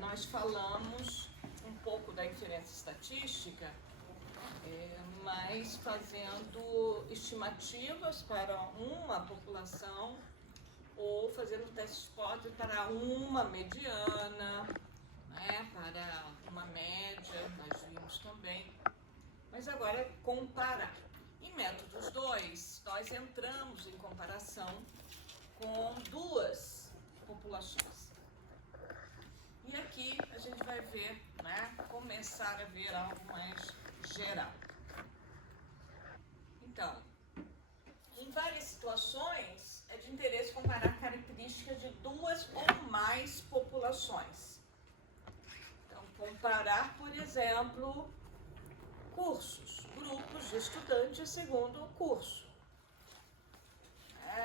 nós falamos um pouco da inferência estatística, mas fazendo estimativas para uma população ou fazendo testes hipótese para uma mediana, né, para uma média, nós vimos também. Mas agora, comparar. Em métodos 2, nós entramos em comparação com duas populações. E aqui a gente vai ver, né, começar a ver algo mais geral. Então, em várias situações, é de interesse comparar características de duas ou mais populações. Então, comparar, por exemplo, cursos, grupos de estudantes segundo o curso.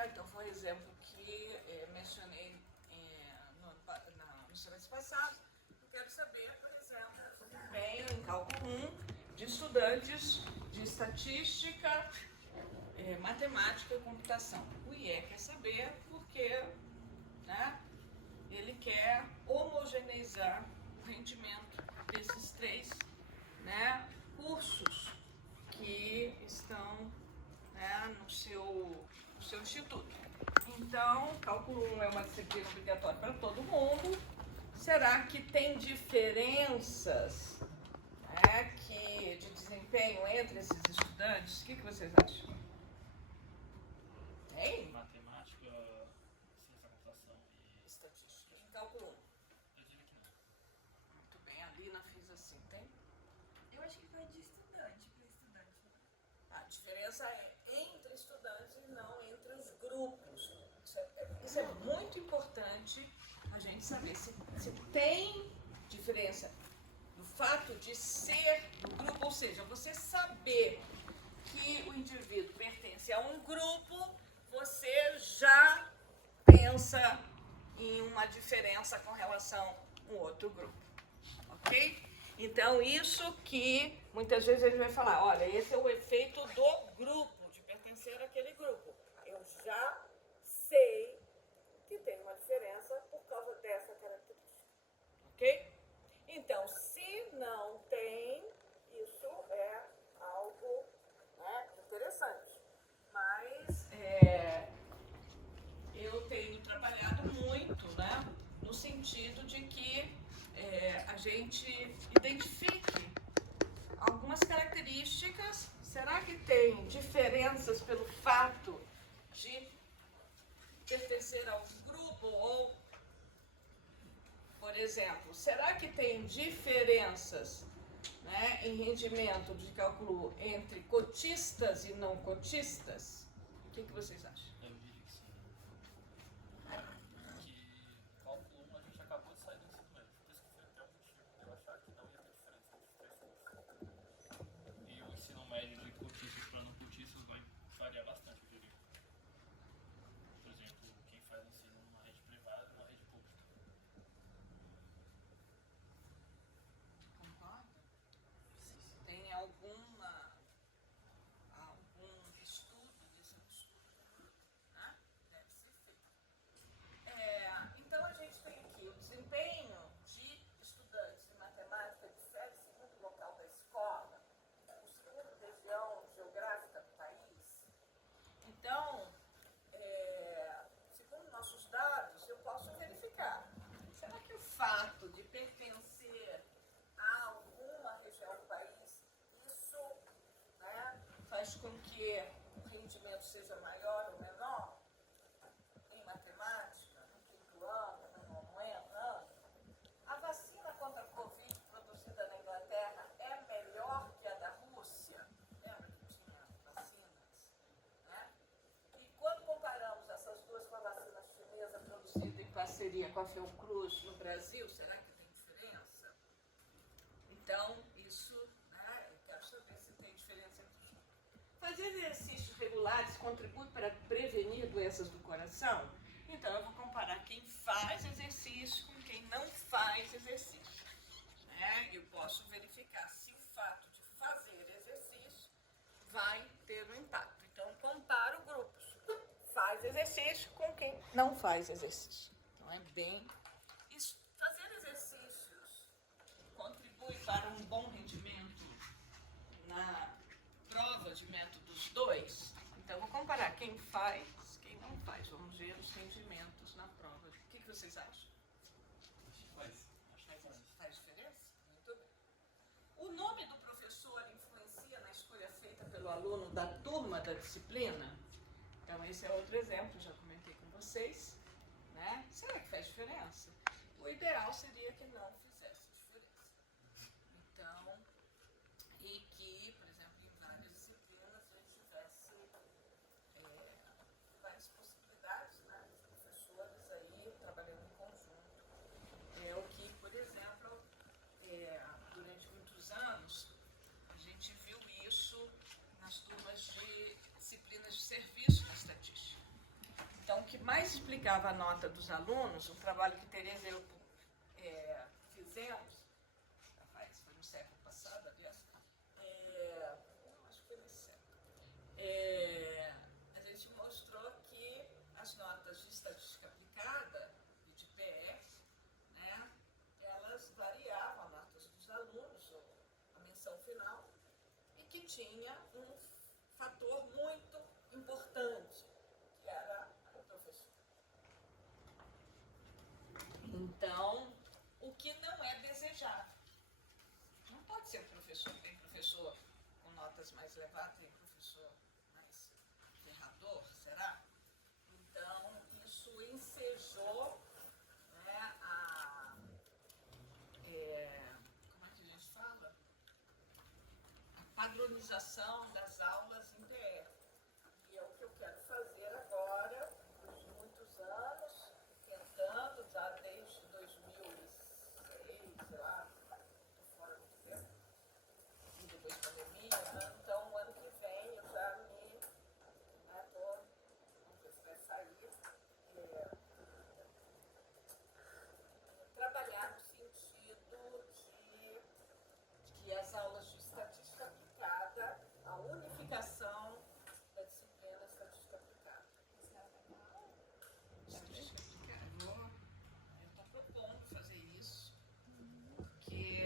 Então, foi um exemplo que mencionei no semestre passado. Eu quero saber, por exemplo, o desempenho em cálculo 1 de estudantes de estatística, matemática e computação. O IE quer saber porque, né, ele quer homogeneizar o rendimento desses três, né, cursos que estão, né, no seu instituto. Então, cálculo 1 é uma disciplina obrigatória para todo mundo. Será que tem diferenças, né, de desempenho entre esses estudantes? O que vocês acham? Tem? Matemática, ciência da computação e Estatística. Em cálculo 1. eu diria que não. Muito bem, a Lina fez assim, tem? Eu acho que vai de estudante para estudante. A diferença é entre estudantes e não entre os grupos. Isso é muito importante a gente saber se tem diferença no fato de ser do grupo, ou seja, você saber que o indivíduo pertence a um grupo, você já pensa em uma diferença com relação a um outro grupo, ok? Então, isso que muitas vezes ele vai falar, olha, esse é o efeito do grupo, de pertencer àquele grupo. Eu já sei que tem uma diferença por causa dessa característica, ok? Então, se não tem, isso é algo, né, interessante. Mas eu tenho trabalhado muito, né, no sentido de que a gente identifique algumas características. Será que tem diferenças pelo fato de pertencer a um grupo? Ou, por exemplo, será que tem diferenças, né, em rendimento de cálculo entre cotistas e não cotistas? O que vocês acham? Eu diria que sim. Que cálculo 1 a gente acabou de sair do ensino médio. Por isso que foi até um motivo de eu achar que não ia ter diferença entre os três cursos. E o ensino médio de cotistas para não cotistas vai variar bastante, eu diria. Por exemplo, quem faz ensino numa rede privada e numa rede pública. Concorda? Tem algum estudo desse estudo, né? Deve ser feito. Então, a gente tem aqui o desempenho de estudantes de matemática difere segundo o local da escola, o segundo região geográfica do país. Então, segundo nossos dados, eu posso verificar. Será que o fato de pertencer a alguma região do país, isso, né, faz com que o rendimento seja maior ou menor em matemática, no quinto ano, no nono ano? A vacina contra a Covid produzida na Inglaterra é melhor que a da Rússia? Lembra que tinha vacinas, né? E quando comparamos essas duas com a vacina chinesa produzida em parceria com a Fiocruz no Brasil, será que tem diferença? Então, isso, né, eu quero saber se tem diferença entre os grupos. Fazer exercícios regulares contribui para prevenir doenças do coração? Então, eu vou comparar quem faz exercício com quem não faz exercício, né? Eu posso verificar se o fato de fazer exercício vai ter um impacto. Então, comparo grupos. Faz exercício com quem não faz exercício. Então, é bem... fazer exercício contribui para um bom rendimento na prova de métodos 2? Então, vou comparar quem faz, quem não faz. Vamos ver os rendimentos na prova. O que vocês acham? Faz. Acho que faz. Faz diferença? Muito bem. O nome do professor influencia na escolha feita pelo aluno da turma da disciplina? Então, esse é outro exemplo, já comentei com vocês. Né? Será que faz diferença? O ideal seria que não fizesse diferença. Então, e que, por exemplo, em várias disciplinas a gente tivesse várias possibilidades, né? Os professores aí trabalhando em conjunto. É o que, por exemplo, durante muitos anos, a gente viu isso nas turmas de disciplinas de serviço na estatística. Então, o que mais explicava a nota dos alunos, um trabalho que Tereza e eu fizemos, foi no século passado, aliás, acho que foi nesse século, a gente mostrou que as notas de estatística aplicada e de PE, né, elas variavam, as notas dos alunos, a menção final, e que tinha um fator muito importante, que era o professor. Então, o que não é desejável. Não pode ser um professor, tem professor com notas mais elevadas, tem professor mais ferrador, será? Então, isso ensejou, né, como é que a gente fala? A padronização das aulas em TF. E é o que eu quero fazer agora, depois de muitos anos, tentando, já desde 2006, sei lá, estou fora muito tempo, e depois pandemia, né? Então o ano que vem eu já vamos ver se vai sair, trabalhar no sentido de que as aulas de estatística aplicada, a unificação da disciplina estatística aplicada. Estatística aplicada. Eu estou propondo fazer isso, porque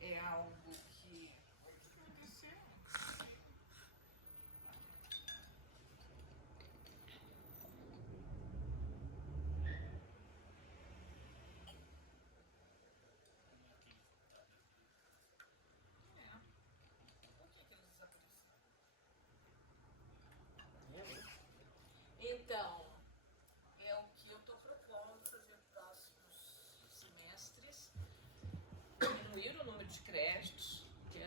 é algo que... O que aconteceu? Por que eles desapareceram? Então, é o que eu estou propondo fazer nos próximos semestres. Diminuir o número de créditos, que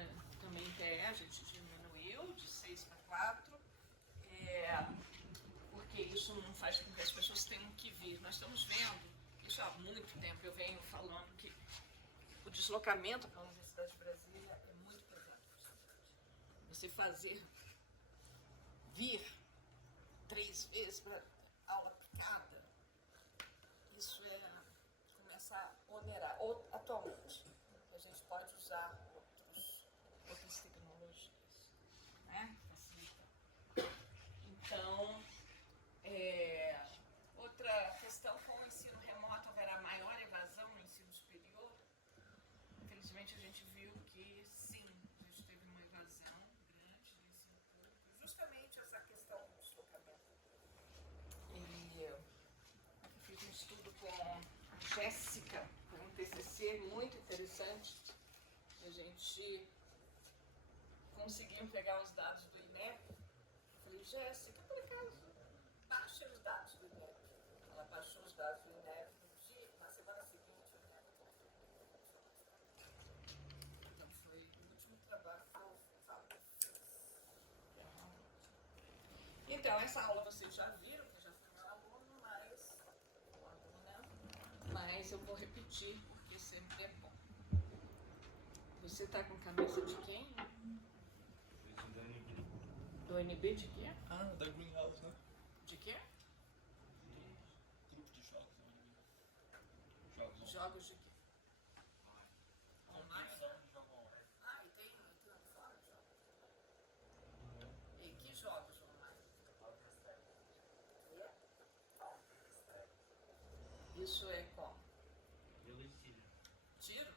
também a gente diminuiu de 6 para 4, porque isso não faz com que as pessoas tenham que vir. Nós estamos vendo, isso há muito tempo, eu venho falando que o deslocamento para a Universidade de Brasília é muito pesado para a estudante. Você vir 3 vezes para aula aplicada, isso começa a onerar. Atualmente, a gente pode usar outras tecnologias, né? Facilita. Então, outra questão, com o ensino remoto haverá maior evasão no ensino superior? Infelizmente, a gente viu que sim, a gente teve uma evasão grande no ensino público, justamente essa questão do deslocamento. Eu fiz um estudo com a Jéssica, com um TCC muito interessante. A gente conseguiu pegar os dados do INEP. Eu falei, Jéssica, por acaso, baixe os dados do INEP. Ela baixou os dados do INEP na semana seguinte, o INEP confirmou. Então foi o último trabalho que eu fiz. Então, essa aula vocês já viram, que eu já fui um aluno, mas eu vou repetir, porque sempre é bom. Você está com camisa de quem? Do NB de quê? Ah, da Greenhouse, né? De quê? Grupo de jogos da Greenhouse. Jogos de quê? Online? Jogo online. Ah, e tem lá fora jogos. E que jogos online? Isso é como? Tiro?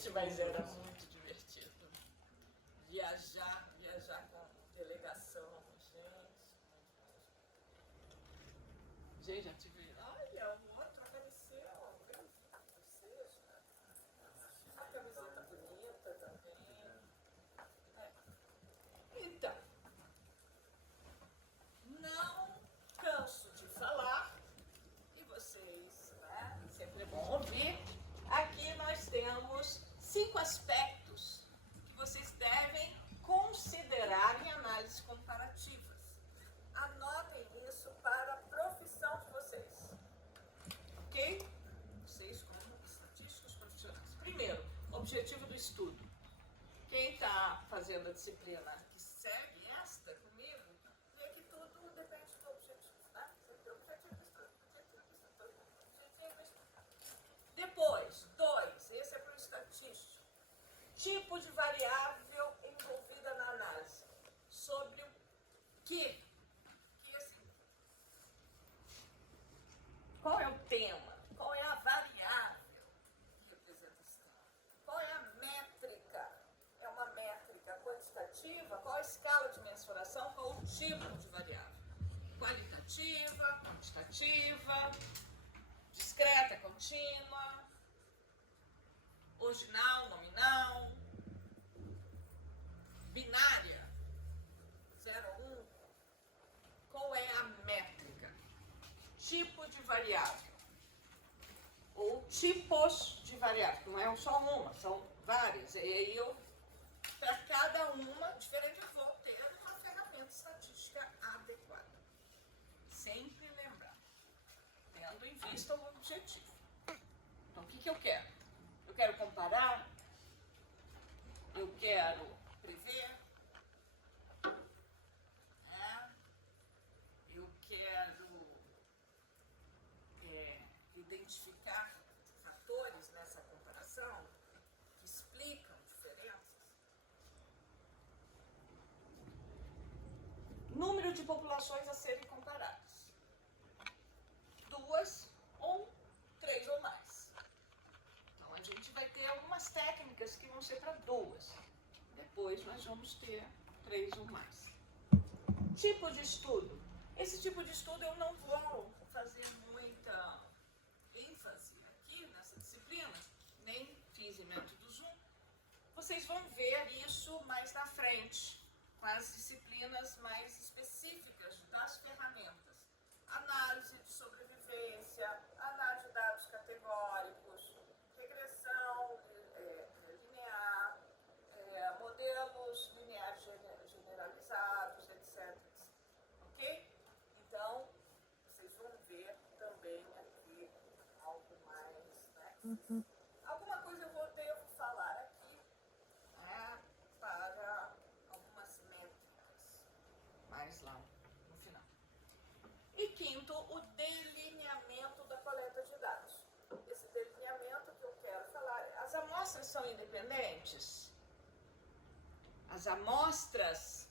Gente, mas era muito divertido. Viajar com delegação, gente. Gente, já tive. Olha, o outro apareceu. Uma camiseta bonita também. É. Então, não canso de falar, e vocês, né, sempre é bom ouvir. Aqui nós temos 5 aspectos que vocês devem considerar em análises comparativas. Anotem isso para a profissão de vocês, ok? Vocês como estatísticos profissionais. Primeiro, objetivo do estudo. Quem está fazendo a disciplina que segue esta comigo, vê que tudo depende do objetivo, né? Objetivo do estudo, objetivo do estudo, objetivo do estudo. Depois, 2, esse é para o estatístico. Tipo de variável envolvida na análise. Sobre o que? Qual é o tema? Qual é a variável que representa esse tema? Qual é a métrica? É uma métrica quantitativa? Qual a escala de mensuração? Qual o tipo de variável? Qualitativa, quantitativa, discreta, contínua, ordinal, nominal, binária, 0 ou 1. Qual é a métrica? Tipo de variável ou tipos de variável, não é só uma, são várias. E aí para cada uma diferente, eu vou ter uma ferramenta estatística adequada. Sempre lembrar, tendo em vista o objetivo. Então, o que eu quero? Eu quero comparar, eu quero prever, eu quero identificar fatores nessa comparação que explicam diferenças. Número de populações a serem comparadas. 2 ou 3 ou mais. Então a gente vai ter algumas técnicas que vão ser para 2. Depois nós vamos ter 3 ou mais. Tipo de estudo. Esse tipo de estudo eu não vou fazer muita ênfase aqui nessa disciplina, nem fiz em métodos 1. Vocês vão ver isso mais na frente, com as disciplinas mais específicas das ferramentas. Análise de sobrevivência, análise de dados categóricos, regressão linear, modelos lineares generalizados, etc. Ok? Então, vocês vão ver também aqui algo mais, né? Alguma coisa eu devo falar aqui, né, para algumas métricas, mais lá no final. E quinto, o delineamento da coleta de dados. Esse delineamento que eu quero falar, as amostras são independentes? As amostras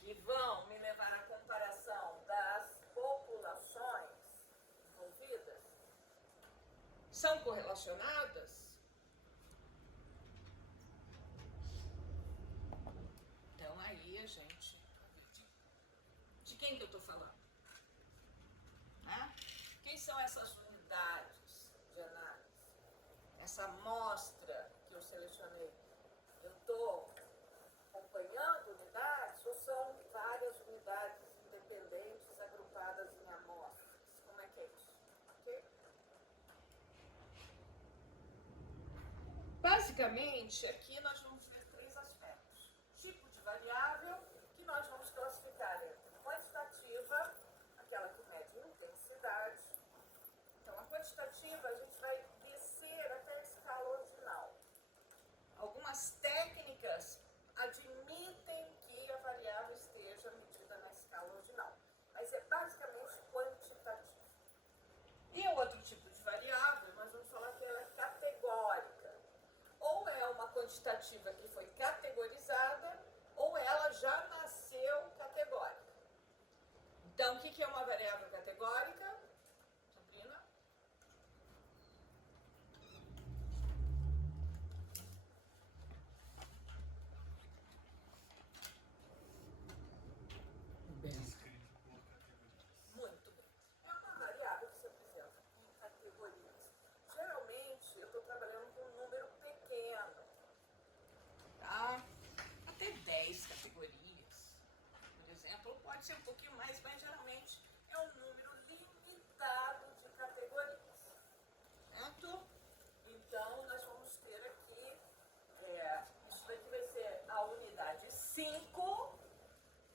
que vão me levar à comparação das populações envolvidas são correlacionadas? Então aí a gente... De quem que eu estou falando? Né? Quem são essas unidades de análise? Essa amostra que eu selecionei? Eu estou acompanhando unidades ou são várias unidades independentes agrupadas em amostras? Como é que é isso? Okay? Basicamente, aqui nós vamos ver 3 aspectos. Tipo de variável, que nós vamos classificar entre quantitativa, aquela que mede intensidade. Então, a quantitativa a gente vai descer até a escala ordinal. Algumas técnicas admitem que a variável esteja medida na escala ordinal, mas é basicamente quantitativa. E o outro tipo de variável, nós vamos falar que ela é categórica. Ou é uma quantitativa que foi categorizada, ou ela já nasceu categórica. Então, o que é uma variável categórica? Sabrina? pode ser um pouquinho mais, mas geralmente é um número limitado de categorias. Certo? Então, nós vamos ter aqui, isso daqui vai ser a unidade 5,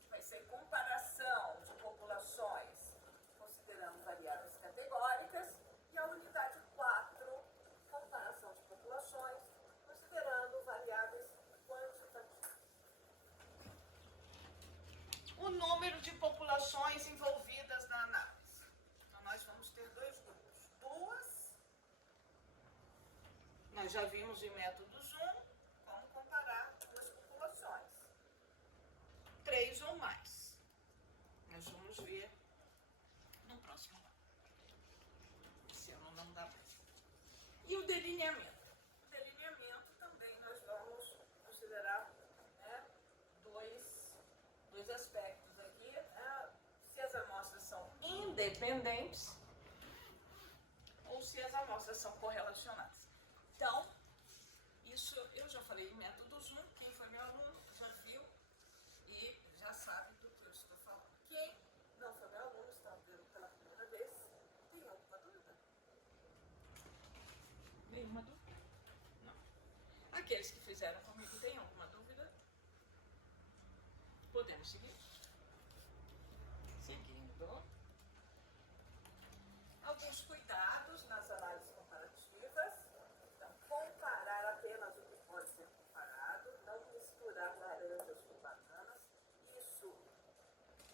vai ser comparação de populações considerando variáveis categóricas, e a unidade 4, comparação de populações considerando variáveis quantitativas. O número de populações envolvidas na análise. Então, nós vamos ter dois grupos. Duas, nós já vimos em método Zoom como comparar duas populações. 3 ou mais. Nós vamos ver no próximo ano. Esse ano não dá mais. E o delineamento? O delineamento também nós vamos considerar, né, dois aspectos aqui. Se as amostras são independentes ou se as amostras são correlacionadas. Então, isso eu já falei em método Zoom. Quem foi meu aluno já viu e já sabe do que eu estou falando. Quem não foi meu aluno, está vendo pela primeira vez, tem alguma dúvida? Nenhuma dúvida? Não. Aqueles que fizeram comigo, têm alguma dúvida? Podemos seguir? Seguindo. Alguns cuidados nas análises comparativas. Então, comparar apenas o que pode ser comparado, não misturar laranjas com bananas. Isso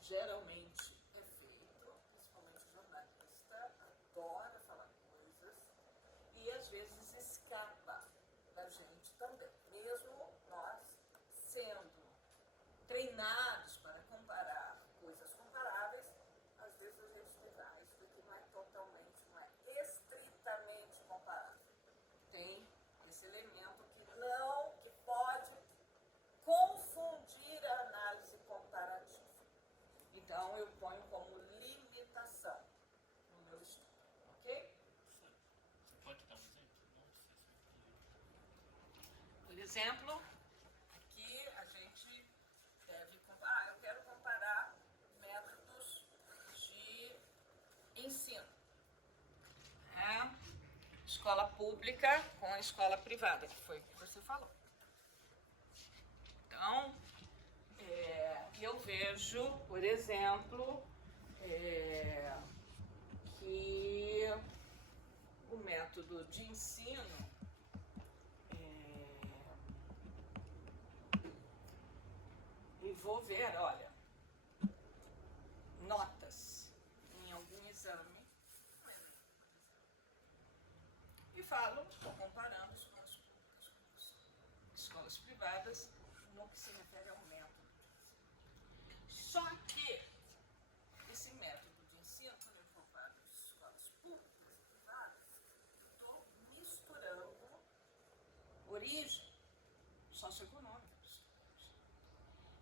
geralmente é feito, principalmente o jornalista adora falar coisas e às vezes escapa da gente também. Mesmo nós sendo treinados para comparar coisas comparáveis, às vezes a gente diz, isso daqui não é totalmente, não é estritamente comparável. Tem esse elemento que pode confundir a análise comparativa. Então, eu ponho como limitação no meu estudo, ok? Você pode dar um exemplo? Não sei se eu entendi. Por exemplo, aqui a gente deve comparar, eu quero comparar métodos de ensino. Escola pública com a escola privada, que foi o que você falou. Então, eu vejo, por exemplo, que o método de ensino envolver, olha, notas em algum exame e falo, estou comparando escolas públicas com escolas privadas no que se refere ao método. Só que esse método de ensino, quando eu comparo escolas públicas e privadas, eu estou misturando origem socioeconômica dos estudantes.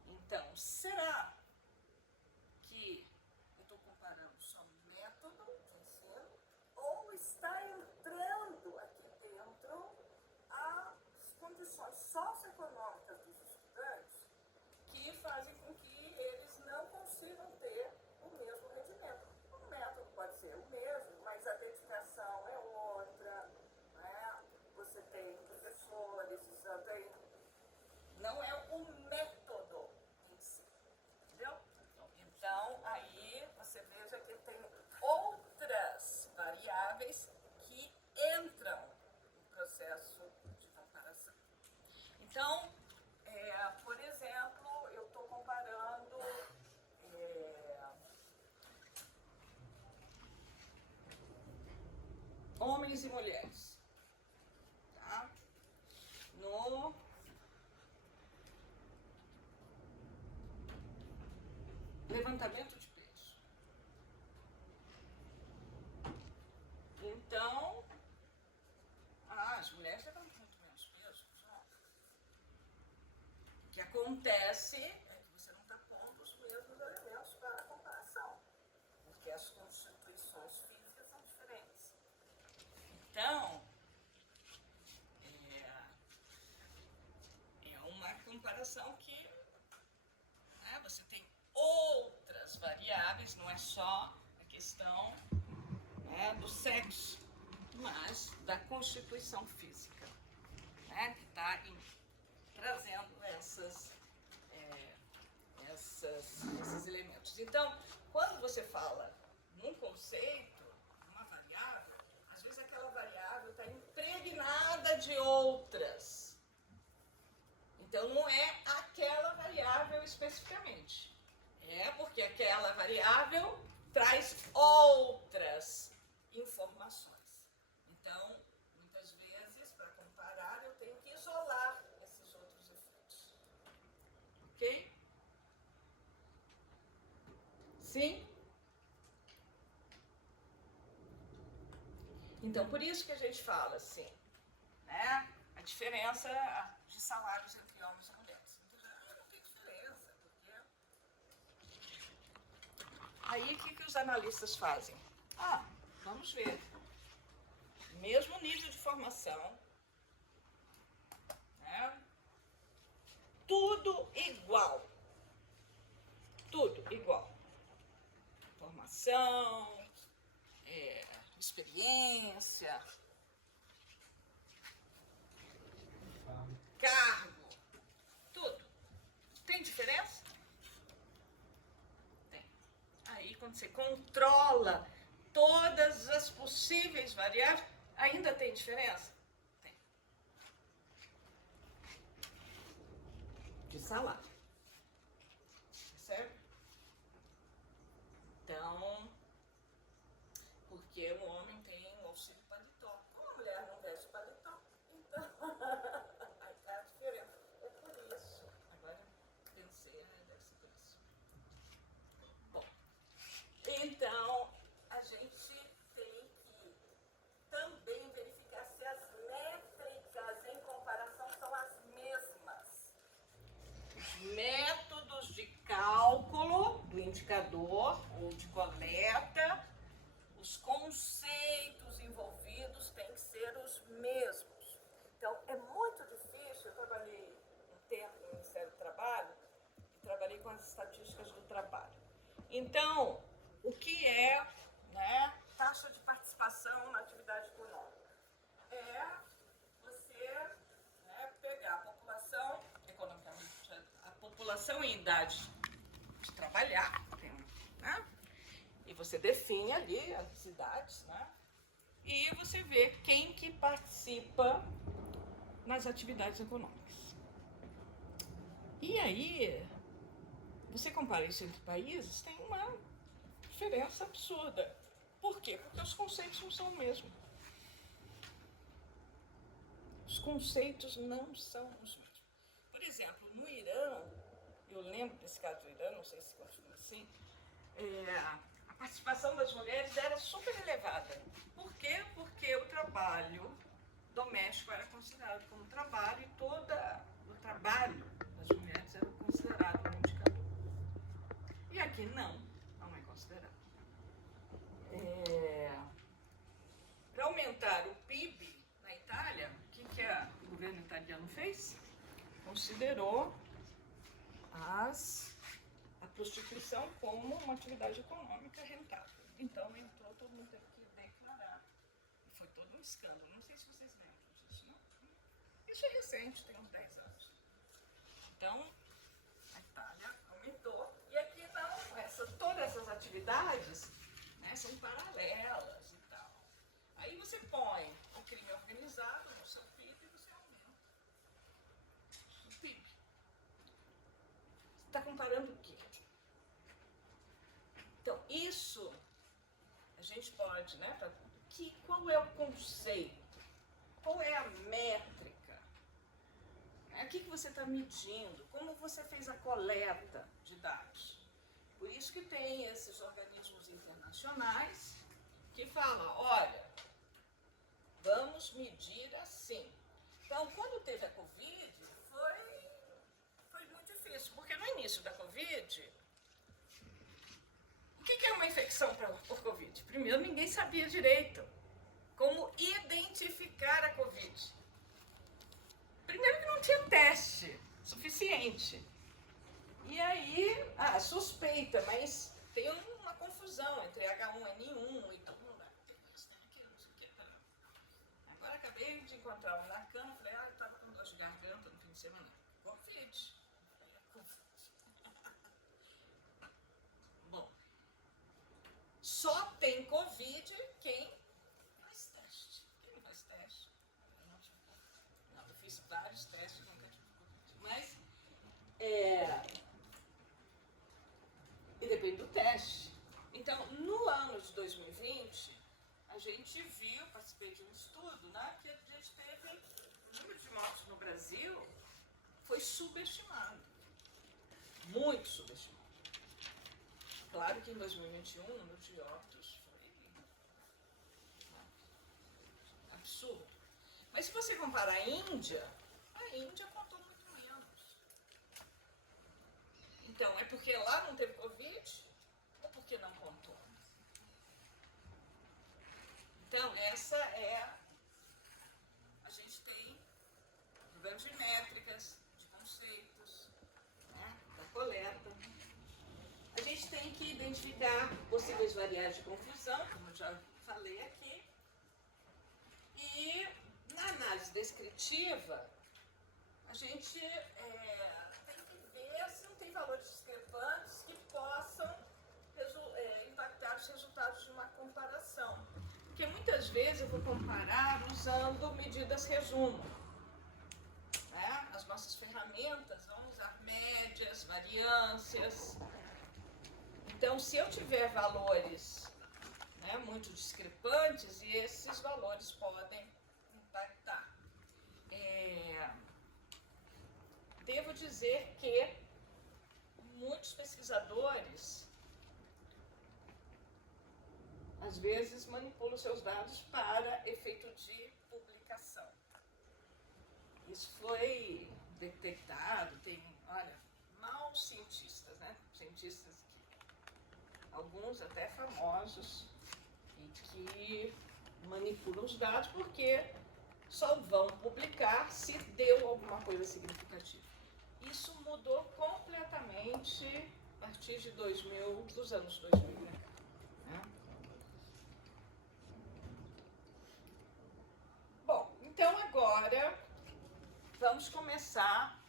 Então, será que eu estou comparando só método de ensino ou está entrando aqui dentro as condições socioeconômicas dos estudantes que fazem com que eles não consigam ter o mesmo rendimento? O método pode ser o mesmo, mas a dedicação é outra, né? Você tem professores, não é o método em si, entendeu? Então, aí você veja que tem outras variáveis que entram no processo de comparação. Então, por exemplo, eu estou comparando homens e mulheres, tá? No levantamento de peso. Então, as mulheres levantam muito menos peso que os homens. O que acontece é que você não está pondo os mesmos elementos para a comparação, porque as constituições físicas são diferentes. Então, é uma comparação que você tem outras é só a questão, né, do sexo, mas da constituição física, né, que está trazendo esses elementos. Então, quando você fala num conceito, numa variável, às vezes aquela variável está impregnada de outras. Então, não é aquela variável especificamente. É porque aquela variável traz outras informações. Então, muitas vezes, para comparar, eu tenho que isolar esses outros efeitos. Ok? Sim? Então, por isso que a gente fala assim, né? A diferença de salários entre homens e mulheres. Então, não tem diferença, porque... Aí, o que os analistas fazem? Vamos ver. Mesmo nível de formação, né? Tudo igual. Tudo igual. Formação, experiência, cargo, tudo. Tem diferença? Tem. Aí, quando você controla todas as possíveis variáveis, ainda tem diferença? Tem. De salário. Certo? Então, porque o homem tem o auxílio paletó. Como a mulher não veste paletó, então aí tá a diferença. É por isso. Agora pensei, deve ser por isso. Bom, então a gente tem que também verificar se as métricas em comparação são as mesmas. Os métodos de cálculo do indicador ou de coleta, os conceitos envolvidos têm que ser os mesmos. Então, é muito difícil. Eu trabalhei um tempo no Ministério do Trabalho e trabalhei com as estatísticas do trabalho. Então, o que é, né, taxa de participação na atividade econômica? É você, né, pegar a população, economicamente, a população em idade de trabalhar, né? E você define ali as idades, né? E você vê quem que participa nas atividades econômicas. E aí, você compara isso entre países, tem uma diferença absurda. Por quê? Porque os conceitos não são o mesmo. Os conceitos não são os mesmos. Por exemplo, no Irã, eu lembro desse caso do Irã, não sei se continua assim, a participação das mulheres era super elevada. Por quê? Porque o trabalho doméstico era considerado como trabalho e todo o trabalho das mulheres era considerado um indicador. E aqui não é considerado. Para aumentar o PIB na Itália, o que o governo italiano fez? Considerou a prostituição como uma atividade econômica rentável. Então, entrou, todo mundo teve que declarar. E foi todo um escândalo. Não sei se vocês lembram disso, não? Isso é recente, tem uns 10 anos. Então, a Itália aumentou. E aqui não, todas essas atividades, né, são paralelas e tal. Aí você põe o crime organizado no seu PIB e você aumenta o PIB. Você está comparando o quê? Então, isso a gente pode, né? Qual é o conceito? Qual é a métrica? O que você está medindo? Como você fez a coleta de dados? Por isso que tem esses organismos internacionais que falam, olha, vamos medir assim. Então, quando teve a Covid, foi muito difícil, porque no início da Covid, o que é uma infecção por Covid? Primeiro, ninguém sabia direito como identificar a Covid. Primeiro que não tinha teste suficiente. E aí, suspeita, mas tem uma confusão confusão entre H1N1 e todo mundo. Tem aqui, não sei o que. Agora acabei de encontrar um na cama, falei, eu estava com dor de garganta no fim de semana. Covid. Bom, só tem Covid quem faz teste. Quem não faz teste? Não, eu fiz vários testes, nunca tive Covid. Mas, e depende do teste. Então, no ano de 2020, a gente viu, participei de um estudo, né, que a gente teve o número de mortes no Brasil foi subestimado. Muito subestimado. Claro que em 2021 o número de óbitos foi absurdo. Mas se você comparar a Índia contou muito menos. Então, é porque lá não teve Covid ou porque não contou? Então, essa é... A gente tem problemas de métricas, de conceitos, né, da coleta. A gente tem que identificar possíveis variáveis de confusão, como eu já falei aqui. E na análise descritiva, a gente tem que ver se não tem valores discrepantes que possam impactar os resultados de uma comparação. Porque muitas vezes eu vou comparar usando medidas resumo. Né? As nossas ferramentas vão usar médias, variâncias. Então, se eu tiver valores, né, muito discrepantes, esses valores podem impactar. Devo dizer que muitos pesquisadores, às vezes, manipulam seus dados para efeito de publicação. Isso foi detectado, tem, olha, maus cientistas, né? Cientistas que, alguns até famosos, e que manipulam os dados porque só vão publicar se deu alguma coisa significativa. Isso mudou completamente a partir de 2000, dos anos 2000, né? Bom, então agora vamos começar,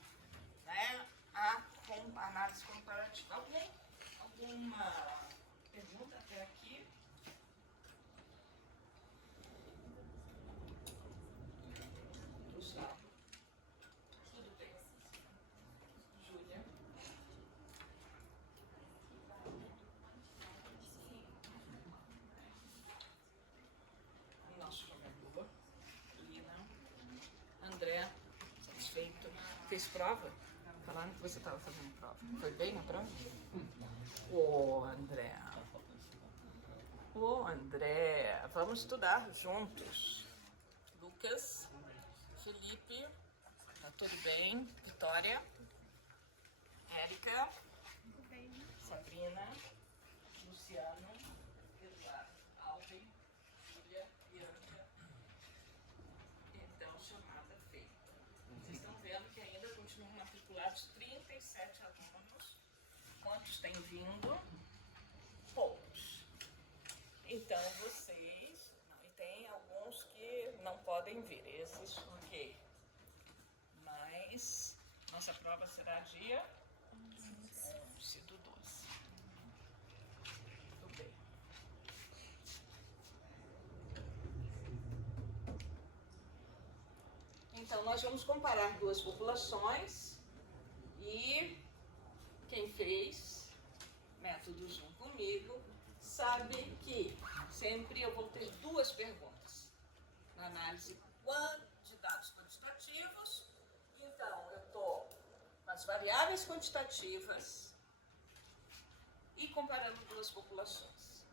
né, a análise comparativa. Alguma pergunta até aqui? Gustavo? Tudo bem. Júlia? Nosso jogador. Lina? André? Satisfeito? Fez prova? Falando que você estava fazendo prova. Foi bem na prova? Ô, André. Ô, André. Vamos estudar juntos. Lucas, Felipe, tá tudo bem? Vitória, Érica, Sabrina, Luciano, Eduardo, Alvin, Júlia, Bianca. Então, chamada feita. Vocês estão vendo que ainda continuam matriculados 37 alunos. Quantos têm vindo? Poucos. Então, vocês... Não, e tem alguns que não podem vir. Esses, ok. Mas nossa prova será dia 11 do 12. Tudo bem. Então, nós vamos comparar duas populações e quem fez método Zoom comigo sabe que sempre eu vou ter duas perguntas na análise de dados quantitativos. Então, eu estou nas variáveis quantitativas e comparando duas populações.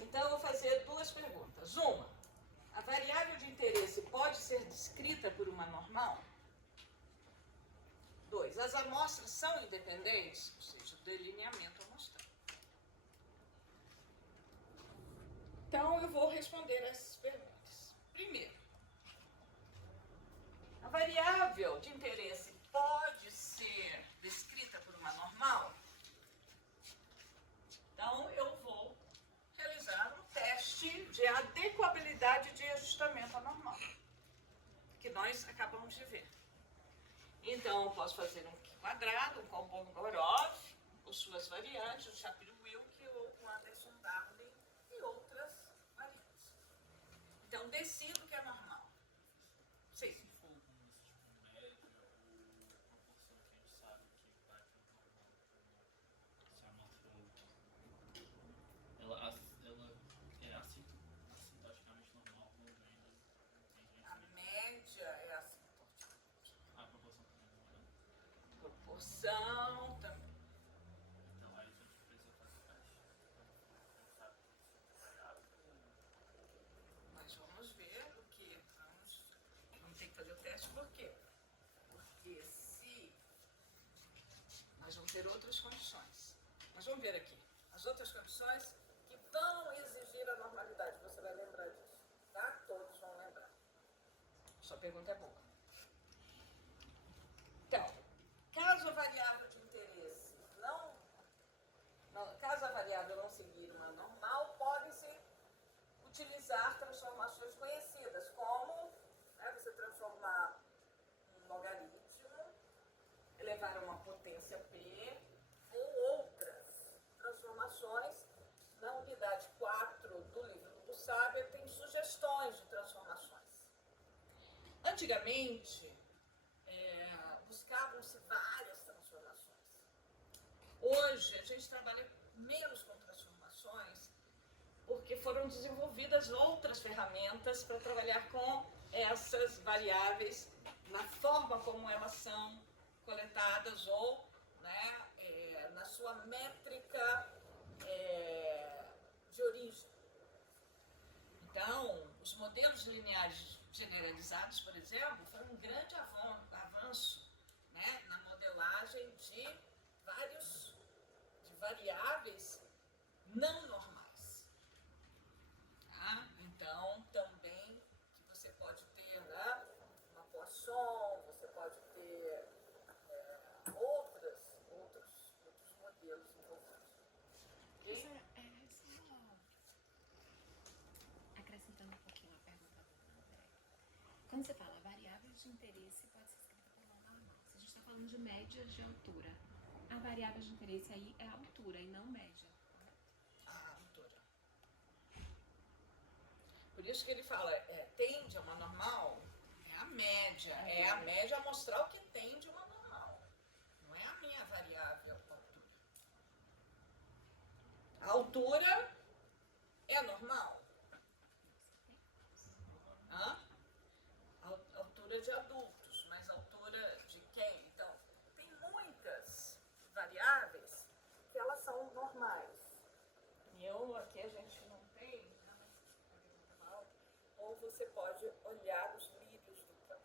Então, eu vou fazer duas perguntas. Uma, a variável de interesse pode ser descrita por uma normal? 2, as amostras são independentes, ou seja, o delineamento amostral. Então, eu vou responder essas perguntas. Primeiro, a variável de interesse pode ser descrita por uma normal? Então, nós acabamos de ver. Então, eu posso fazer um quadrado, um Kolmogorov, com suas variantes, o Shapiro-Wilk ou com Anderson Darling e outras variantes. Então, decido que é normal. Sim. Se for alguma tipo média ou proporção que a gente sabe que vai para o normal, se a amostra ela é assintoticamente normal ou ainda tem gente. A média é assintótica. A proporção também não é. Proporção também. Então aí a gente precisa fazer teste. Não sabe que isso é variável. Mas vamos ver o que. Vamos ter que fazer o teste por quê? Porque se nós vamos ter outras condições. Nós vamos ver aqui. As outras condições que vão exigir a normalidade. Você vai lembrar disso. Tá? Todos vão lembrar. Sua pergunta é boa. Então, caso a variável de interesse caso a variável não seguir uma normal, podem-se utilizar transformações conhecidas, como você transformar um logaritmo, elevar a uma potência p, ou outras transformações. Na unidade 4 do livro do Sábio tem sugestões de transformações. Antigamente, buscavam-se várias transformações. Hoje, a gente trabalha menos com transformações porque foram desenvolvidas outras ferramentas para trabalhar com essas variáveis na forma como elas são coletadas ou na sua métrica de origem. Então, os modelos lineares generalizados, por exemplo, foram um grande avanço na modelagem de variáveis não normais. Tá? Então, também que você pode ter uma Poisson, você pode ter outros modelos envolvidos. Okay? Acrescentando um pouquinho a pergunta do André. Quando você fala variáveis de interesse, pode ser escrita por uma normal. Se a gente está falando de médias de altura, a variável de interesse aí é a altura e não média. A altura. Por isso que ele fala, tende a uma normal, é a média a mostrar o que tende a uma normal. Não é a minha variável altura. A altura é normal. Altura de adultos, mas altura de quem? Então, tem muitas variáveis que elas são normais. Aqui a gente não tem, ou você pode olhar os livros do campo.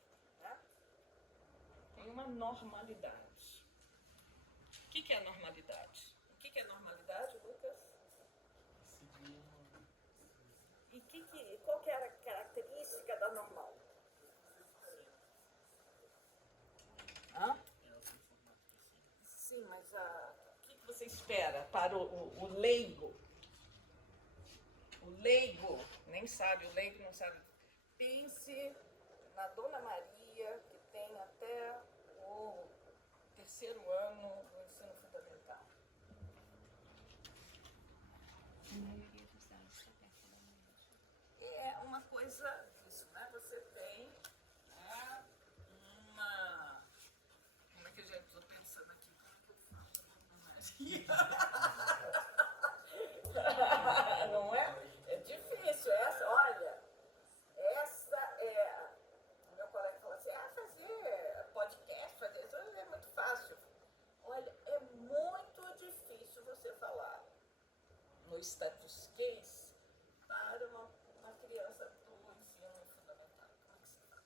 Tem uma normalidade. O que é normalidade? O que é normalidade, Lucas? E qual que era a característica da normal? Sim, mas o que você espera para o leigo? O leigo nem sabe, o leigo não sabe. Pense na Dona Maria, que tem até o 3º ano do ensino fundamental. A maioria dos dados está perto da média. É uma coisa disso, Você tem uma... Como é que eu já estou pensando aqui? Como é que eu falo? Não é? É difícil. Olha, essa é... O meu colega falou assim, fazer podcast, fazer isso é muito fácil. Olha, é muito difícil você falar no status case para uma criança do ensino fundamental. Como é que se fala?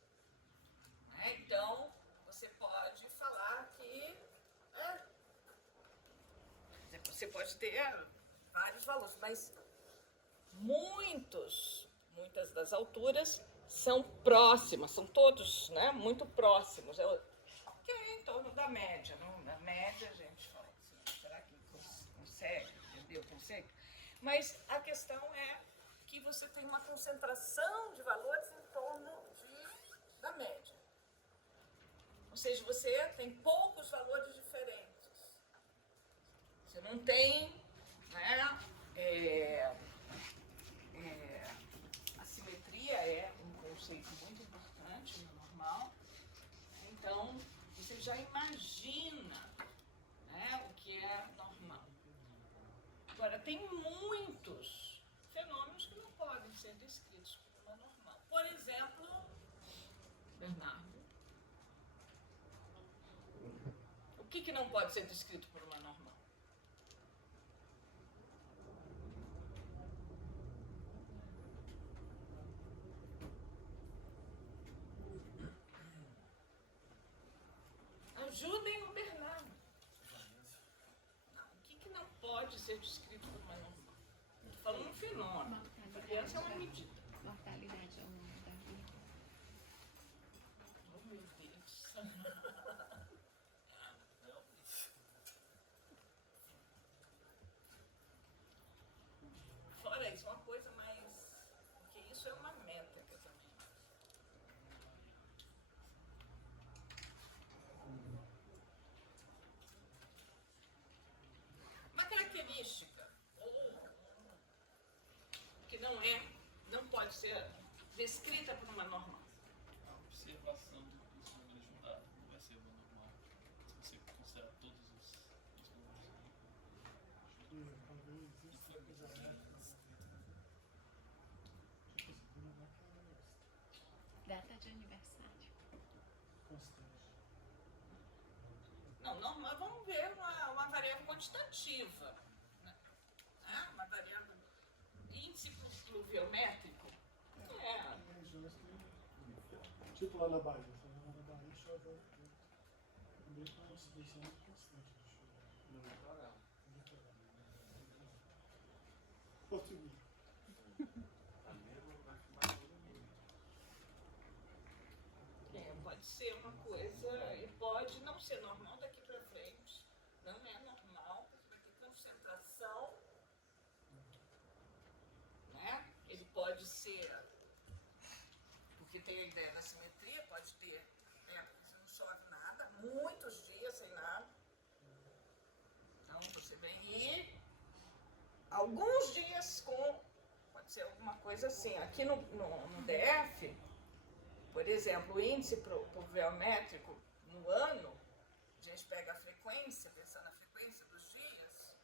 Então, você pode falar que você pode ter vários valores, mas muitas das alturas são próximas, são todos muito próximos. Em torno da média. Na média, a gente fala assim, será que consegue? Entendeu o conceito? Mas a questão é que você tem uma concentração de valores em torno da média. Ou seja, você tem poucos valores diferentes. Você não tem, né, a simetria é um conceito muito importante no normal. Então, você já imagina, né, o que é normal. Agora, tem muitos fenômenos que não podem ser descritos como uma normal. Por exemplo, Bernardo, o que não pode ser descrito por uma normal? Ajudem o Bernardo. Não, o que não pode ser descrito por uma normal? Estou falando um fenômeno. A criança é uma medida. Mortalidade ao longo da vida. Oh, meu Deus. Fora isso, uma coisa mais... Porque isso é uma métrica também. Uma característica, ou que não pode ser descrita por uma normal. A observação dos números de um dado não vai ser uma normal. Se você considerar todos os números Data de aniversário. Não, normal, vamos ver uma variável quantitativa. Né? Uma variável índice pluviométrico. Tipo lá na Bahia. Lá na Bahia chove a mesma distribuição constante de chuva. No litoral. Português. Pode ser uma coisa, e pode não ser normal daqui para frente. Não é normal, porque vai ter concentração. Né? Ele pode ser, porque tem a ideia da simetria, pode ter, você não chove nada, muitos dias sem nada. Então você vem e alguns dias com, pode ser alguma coisa assim. Aqui no DF, por exemplo, o índice pluviométrico no ano, a gente pega a frequência, pensando na frequência dos dias,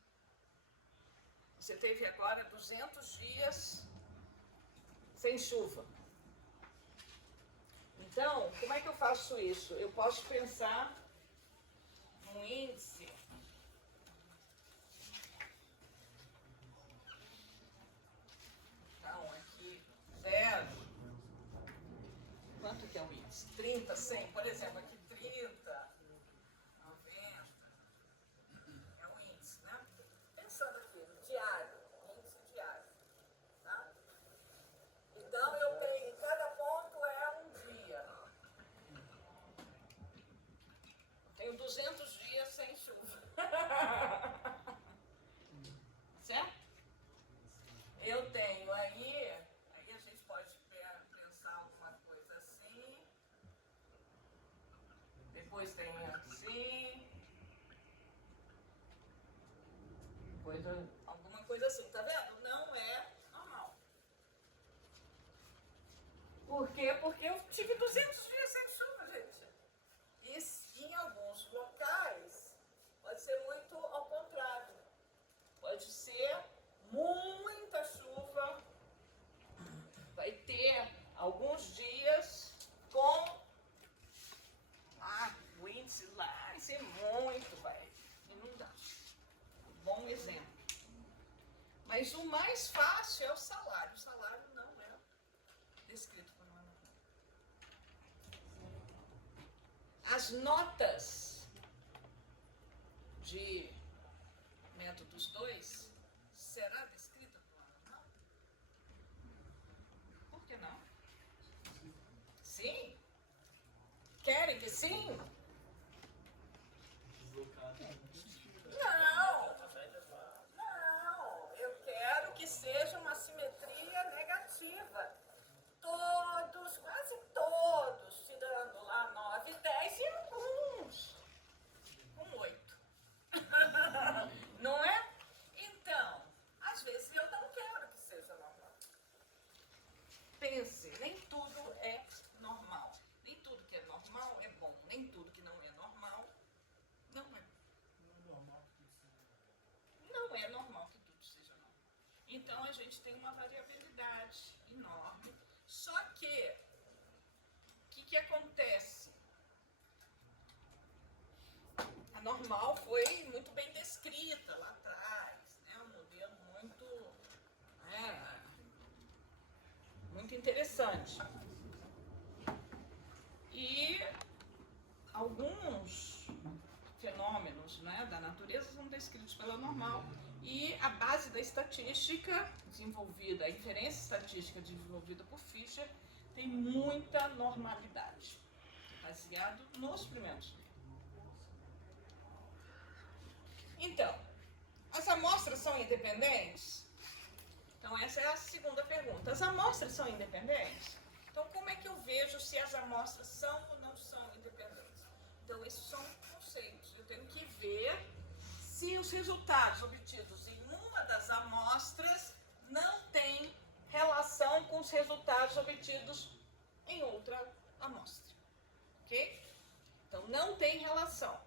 você teve agora 200 dias sem chuva. Então, como é que eu faço isso? Eu posso pensar num índice então, aqui, 0. Quanto que é o índice? 30, 100, por exemplo, aqui 30, 90, é o índice, né? Pensando aqui, no diário, índice diário, tá? Então, eu tenho, cada ponto é um dia. Eu tenho 200 dias sem chuva. Certo? Eu tenho aí a gente pode pensar alguma coisa assim, depois tem assim, depois alguma coisa assim, tá vendo? Não é normal. Por quê? Porque eu tive 200 dias sem chuva, gente. E em alguns locais pode ser muito ao contrário. Pode ser muita chuva, vai ter alguns dias com o índice lá, vai ser muito, vai inundar. Bom exemplo. Mas o mais fácil é o salário. O salário não é descrito por uma normal. As notas de métodos 2 será descrita por uma normal? Por que não? Sim? Querem que sim? Não, eu quero que seja uma simetria negativa. Todos, quase todos, tirando lá 9, 10 e alguns gente tem uma variabilidade enorme. Só que, o que acontece? A normal foi muito bem descrita lá atrás, né? Um modelo muito interessante. E alguns fenômenos, né, da natureza são descritos pela normal, e a base da estatística desenvolvida, a inferência estatística desenvolvida por Fisher, tem muita normalidade, baseado nos primeiros livros. Então, as amostras são independentes? Então, essa é a segunda pergunta. As amostras são independentes? Então, como é que eu vejo se as amostras são ou não são independentes? Então, esses são conceitos. Eu tenho que ver se os resultados obtidos em uma das amostras não têm relação com os resultados obtidos em outra amostra. Ok? Então, não tem relação.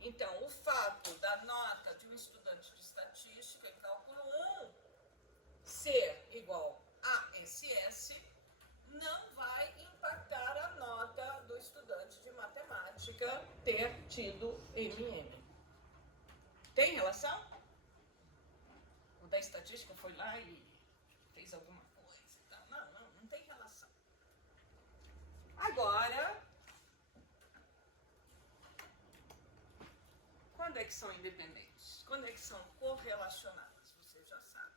Então, o fato da nota de um estudante de estatística em cálculo 1 ser igual a SS não vai impactar a nota do estudante de matemática ter tido MM. Tem relação? O da estatística foi lá e fez alguma coisa e tal. Não tem relação. Agora, quando é que são independentes? Quando é que são correlacionadas? Vocês já sabem.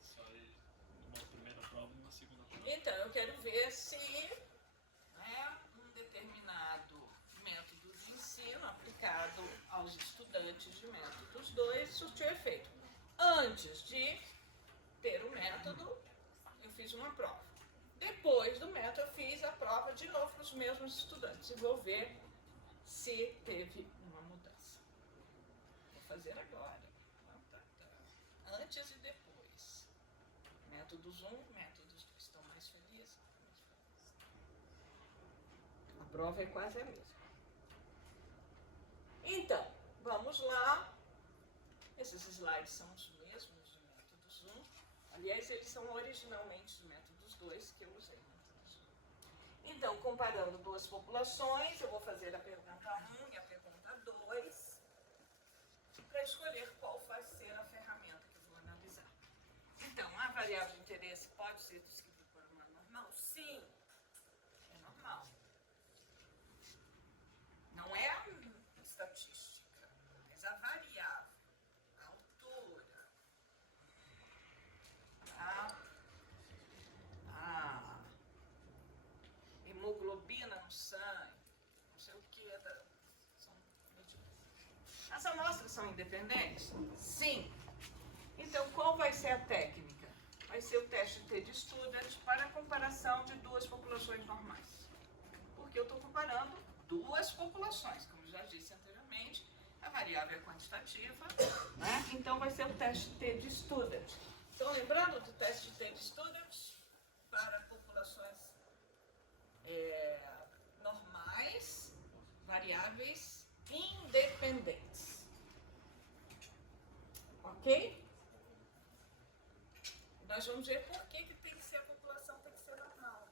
Sai numa primeira prova e numa segunda prova. Então, eu quero ver se um determinado método de ensino aplicado aos estudantes de métodos 2 surtiu efeito. Antes de ter o método, eu fiz uma prova. Depois do método, eu fiz a prova de novo para os mesmos estudantes. E vou ver se teve uma mudança. Vou fazer agora. Antes e depois. Métodos 1, métodos 2 estão mais felizes. A prova é quase a mesma. Então, vamos lá. Esses slides são os mesmos de métodos 1. Aliás, eles são originalmente os métodos 2 que eu usei. Então, comparando duas populações, eu vou fazer a pergunta 1 e a pergunta 2 para escolher qual vai ser a ferramenta que eu vou analisar. Então, a variável de interesse pode ser descrita por uma normal? Sim, é normal. Não é a estatística, mas a variável, a altura, a hemoglobina no sangue, não sei o que. As amostras são independentes? Sim. Então, qual vai ser a técnica? Vai ser o teste T-de-Student para a comparação de duas populações normais. Porque eu estou comparando duas populações, como já disse anteriormente, a variável é quantitativa, né? Então vai ser o teste T-de-Student. Então, lembrando do teste T-de-Student para populações normais, variáveis independentes. Ok? Nós vamos ver por que tem que ser a população tem que ser normal.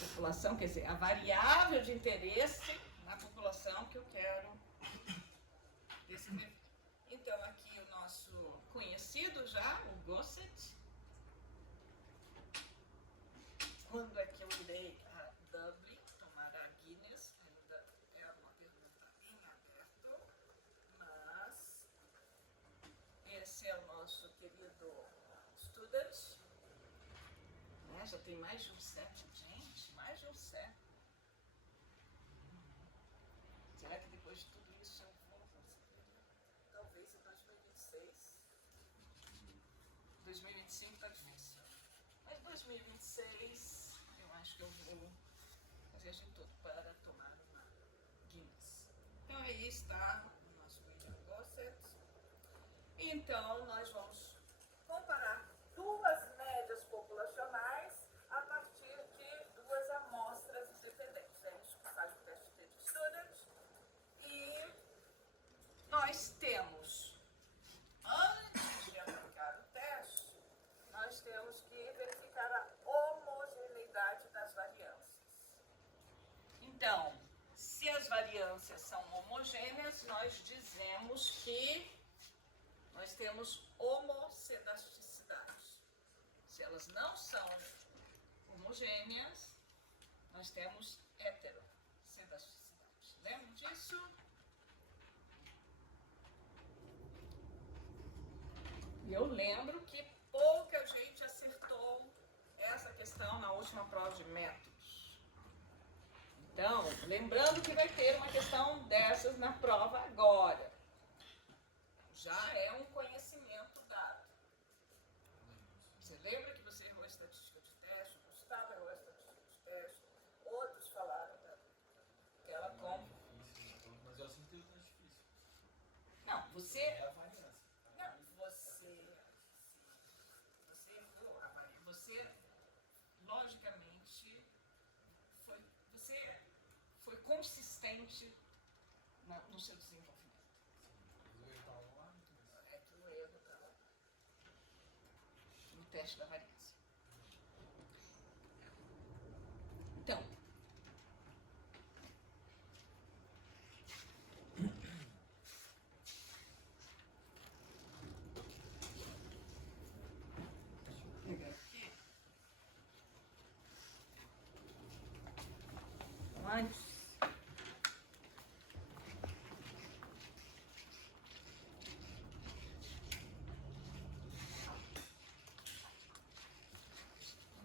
População, quer dizer, a variável de interesse na população que eu quero descrever. Então, aqui o nosso conhecido já, o Gossett. Quando é que eu irei a Dublin tomar a Guinness? Ainda é uma pergunta em aberto, mas esse é o nosso querido student. Já tem mais de um século, gente, mais de um século. Será que depois de tudo isso eu vou conseguir? Talvez em 2026. 2025 tá difícil. Mas 2026 eu acho que eu vou fazer de tudo para tomar uma Guinness. Então aí está o nosso William Gossett. Então nós vamos comparar duas médias populacionais a partir de duas amostras independentes. É isso que faz o teste T-de-Student. E Então, se as variâncias são homogêneas, nós dizemos que nós temos homocetasticidade. Se elas não são homogêneas, nós temos heterocetasticidade. Lembra disso? E eu lembro que pouca gente acertou essa questão na última prova de métodos. Então, lembrando que vai ter uma questão dessas na prova agora. Já é um conhecimento dado. Você lembra que você errou a estatística de teste? O Gustavo errou a estatística de teste. Outros falaram que ela como. Mas eu sinto que não é difícil. Não, você. É a variância. Não, você errou a variância. Você, logicamente, você foi consistente no seu desenvolvimento. Mas eu estava lá, então. É que o erro está lá. No teste da variância. Então, pegar aqui. Antes.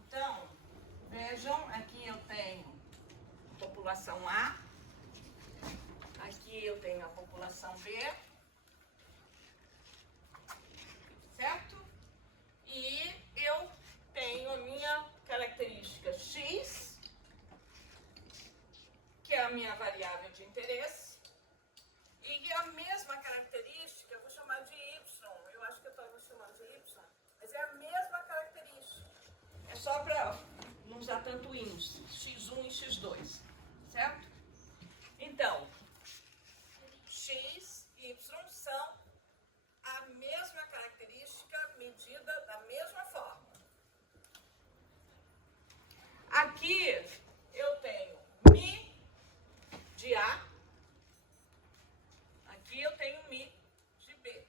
Então, vejam, aqui eu tenho população A, aqui eu tenho a população B, certo? E eu tenho a minha característica X, que é a minha variável de interesse, e a mesma característica, eu vou chamar de Y, eu acho que eu estava chamando de Y, mas é a mesma característica. É só para não usar tanto índice, x1 e x2, certo? Então, x e y são a mesma característica medida da mesma forma. Aqui eu tenho mi de A, aqui eu tenho mi de B.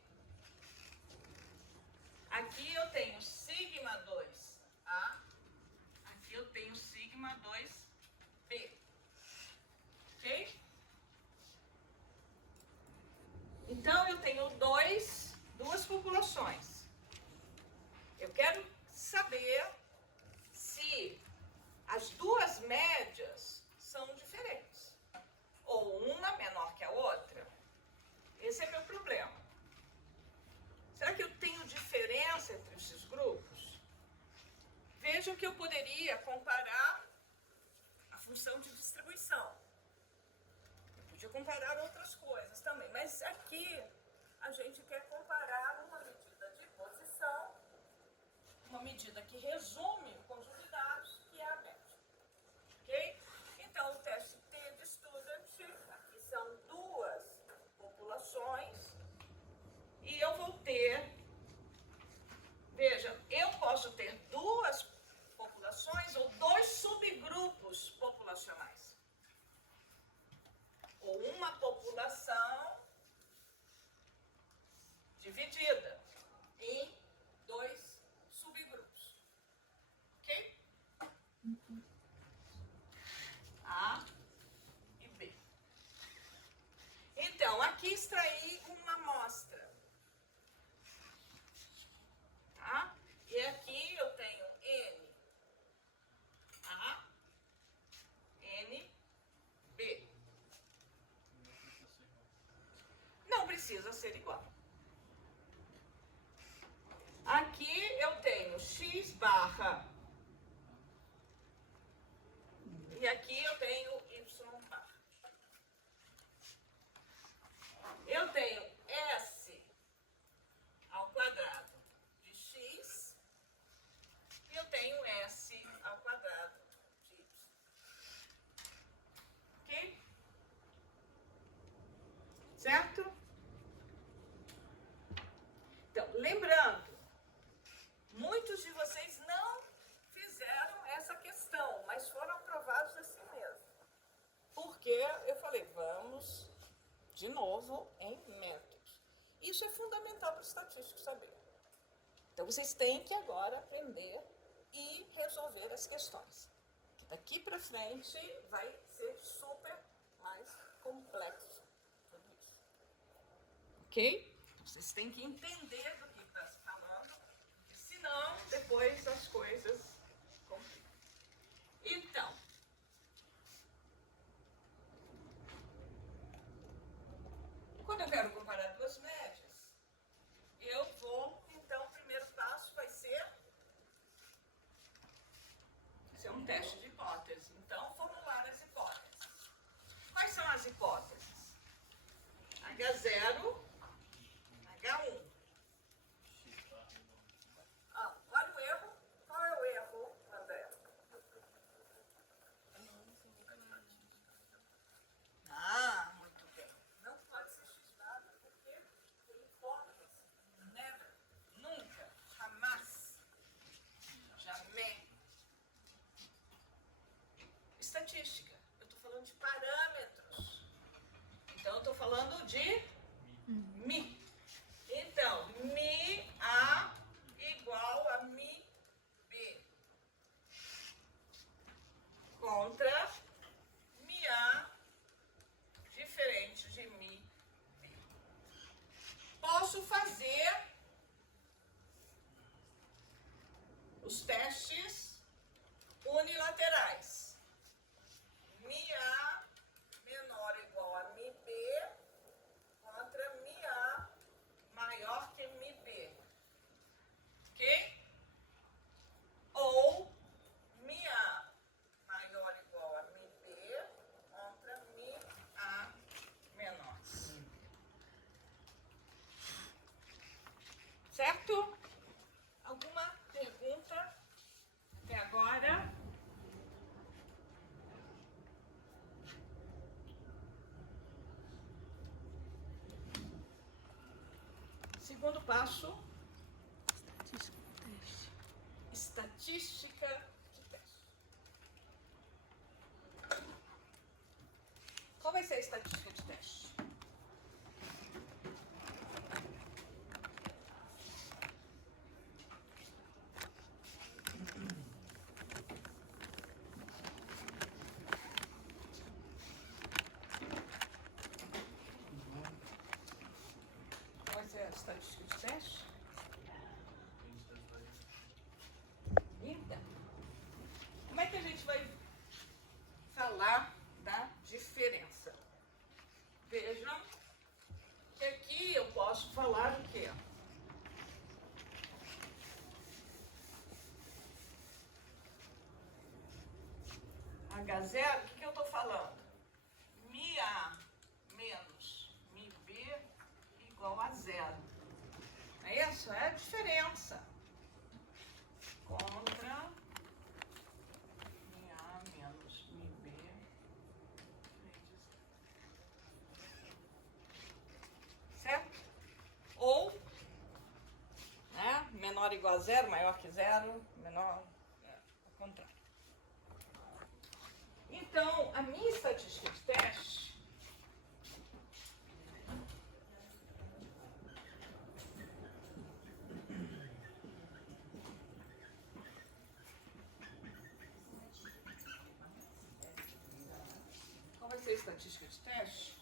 Aqui eu tenho sigma 2A, aqui eu tenho sigma 2B. Ok? Então eu tenho duas populações. Eu quero saber se as duas médias são diferentes, ou uma menor que a outra. Esse é meu problema. Será que eu tenho diferença entre esses grupos? Vejam que eu poderia comparar a função de distribuição. Eu podia comparar outras coisas também, mas aqui a gente quer comparar uma medida de posição, uma medida que resume o conjunto de dados, que é a média. Ok? Então, o teste T de Student, aqui são duas populações, e eu vou ter, veja, eu posso ter duas populações ou dois subgrupos populacionais. Ou uma população dividida em dois subgrupos. Ok? A e B. Então, aqui extraí uma amostra. fundamental para o estatístico saber. Então, vocês têm que agora aprender e resolver as questões. Que daqui para frente vai ser super mais complexo tudo isso. Ok? Vocês têm que entender do que está se falando, porque senão depois as coisas complicam. Então, quando eu quero comparar duas médias, eu vou, então, o primeiro passo vai ser um teste de hipótese. Então, formular as hipóteses. Quais são as hipóteses? H0, H1. Olha o erro. Qual é o erro, André? Muito bem. Não pode ser x nada, porque tem hipótese. Never. Nunca. Jamais. Jamais. Estatística. Eu estou falando de parâmetros. Então, eu estou falando de mi. Então, mi A igual a mi B. Contra mi A diferente de mi B. Posso fazer os testes unilaterais. Mi A menor ou igual a mi B contra mi A maior que mi B. Ok? Ou mi A maior ou igual a mi B contra mi A menor. Certo? Alguma pergunta até agora? Segundo passo. Estatística de teste. Qual vai ser a estatística de teste? Qual vai ser a estatística de teste? Então, como é que a gente vai falar da diferença? Vejam que aqui eu posso falar o quê? H0, o que eu estou falando? Mi A menos mi B igual a 0. É isso? É a diferença. Contra mi A menos mi B. Certo? Ou, né, menor ou igual a 0, maior que 0, menor, ao contrário. Então, a minha estatística de teste qual vai ser a estatística de teste?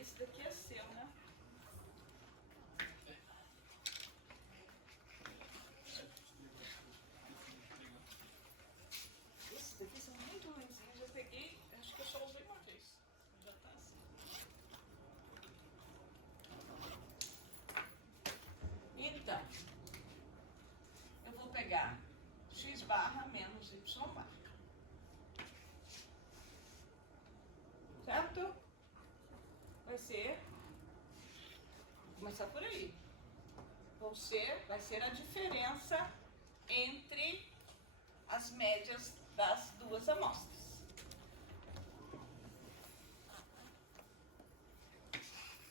Esse daqui é seu, né? Esses daqui são muito ruinzinhos. Eu peguei, acho que eu só usei uma vez. Já tá assim. Então, eu vou pegar x barra menos y barra. Certo? Vai ser, vou começar por aí. Vai ser a diferença entre as médias das duas amostras.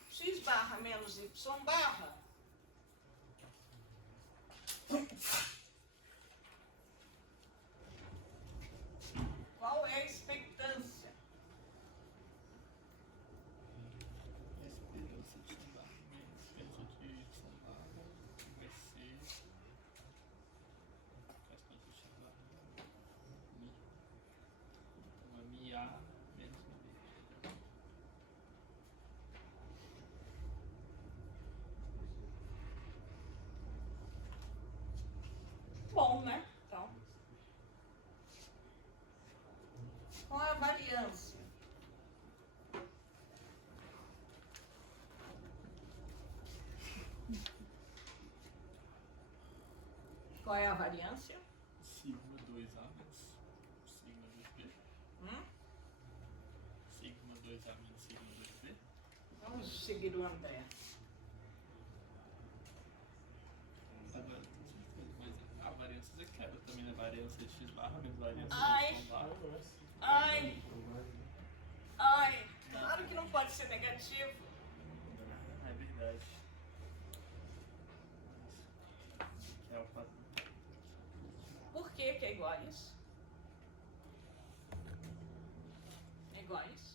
X barra menos y barra qual é a expectância? Esperança de barra menos Qual é a variância? Sigma 2A menos sigma 2B. Sigma 2A menos sigma 2B. Vamos seguir o André. Agora, mas a variância você quebra também, né? Variância de x barra menos variância Ai. de y barra. Ai, ai, claro que não pode ser negativo. É verdade. Que é o padrão. Por que que é igual a isso? É igual a isso?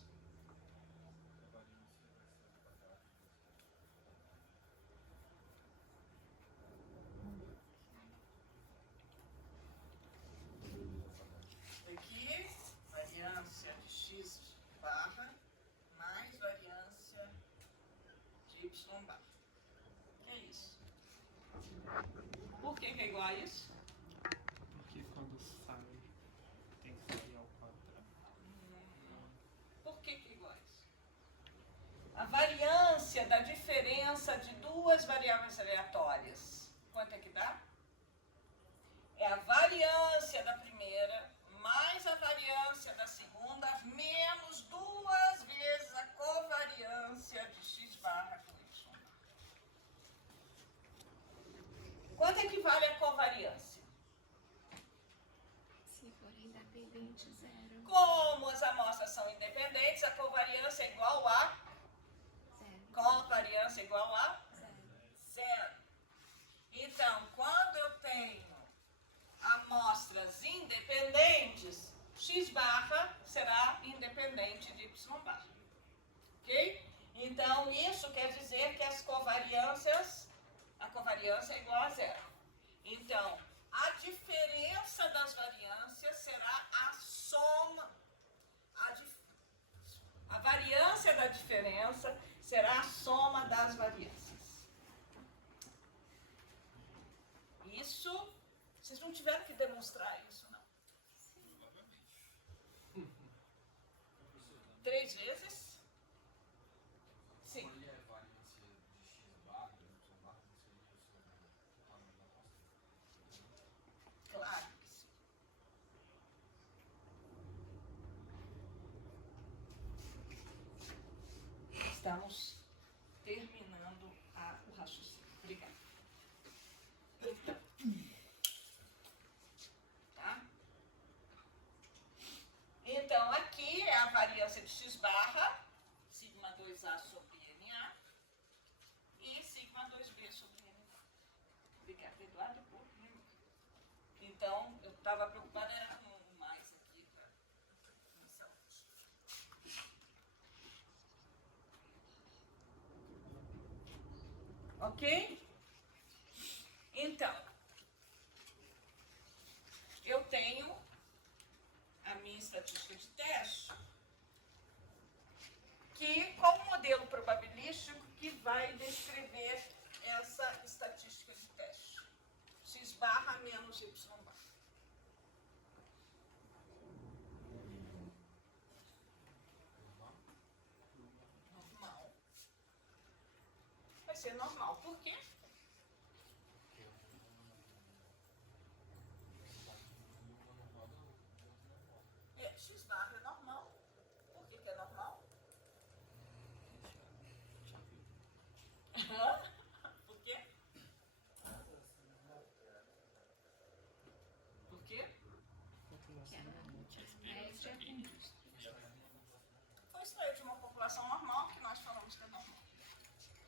Aqui, variância de x barra mais variância de y barra. Que é isso? Por que que é igual a isso? Porque quando sai tem que sair ao quadrado. Por que que é igual a isso? A variância da diferença de duas variáveis aleatórias. Quanto é que dá? É a variância da primeira mais a variância da segunda menos duas vezes a covariância de x barra com y barra. Quanto equivale a covariância? Se for independente, 0. Como as amostras são independentes, a covariância é igual a 0. covariância é igual a 0. zero. Então, quando eu tenho amostras independentes, x barra será independente de y barra. Ok? Então, isso quer dizer que a covariância é igual a zero. Então, a diferença das variâncias será a soma. A variância da diferença será a soma das variâncias. Isso, vocês não tiveram que demonstrar isso, não. 3 vezes? Sim. Claro que sim. Estamos terminando o raciocínio. Obrigada. Tá? Então, aqui é a variância de x barra, sigma 2A sobre NA, e sigma 2B sobre NA. Obrigada, Eduardo, por lembrar. Então, eu estava preocupada era com o mais aqui para começar hoje. Ok? Então, eu tenho a minha estatística de teste, que qual o modelo probabilístico que vai descrever essa estatística de teste? X barra menos Y barra. Normal. Vai ser normal. Por quê? X barra é normal. Por que que é normal? Por quê? Por quê? Que é a média com Foi extraído de uma população normal, que nós falamos que é normal.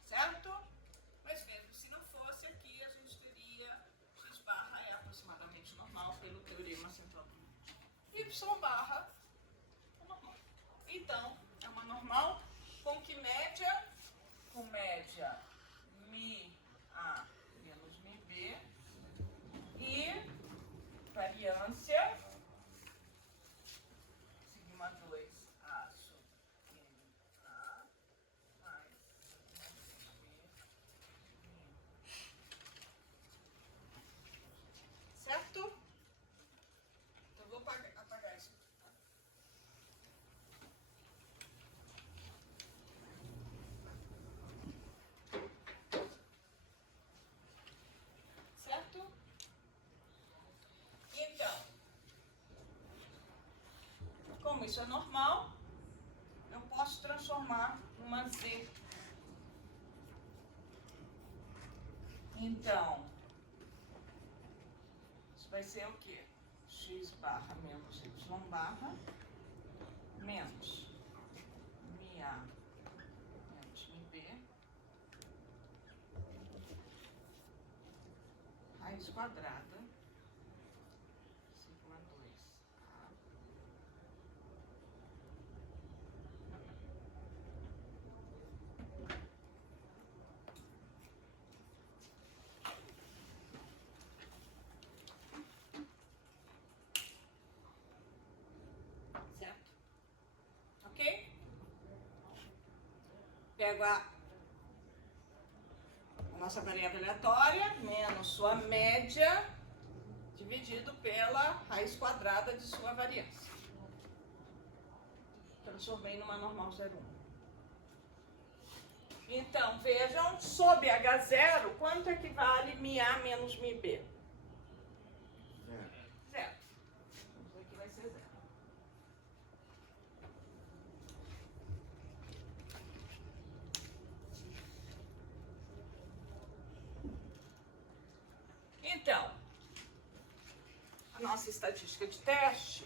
Certo? Mas mesmo se não fosse aqui, a gente teria x barra é aproximadamente normal pelo teorema central do médio. Y barra é normal. Então, é uma normal com que média? Com média mi A menos mi B e variância sigma 2A sobre NA mais sigma 2B. Certo? Então, vou apagar isso. como isso é normal, eu posso transformar uma Z. Então, isso vai ser o quê? X barra menos Y barra menos MA menos MB raiz quadrada sigma 2A certo? Ok? Pego a nossa variável aleatória menos sua média dividido pela raiz quadrada de sua variância. Transformei numa normal 0,1. Então, vejam, sob H0, quanto equivale MA menos MB? Zero. Isso aqui vai ser zero. Então, a nossa estatística de teste,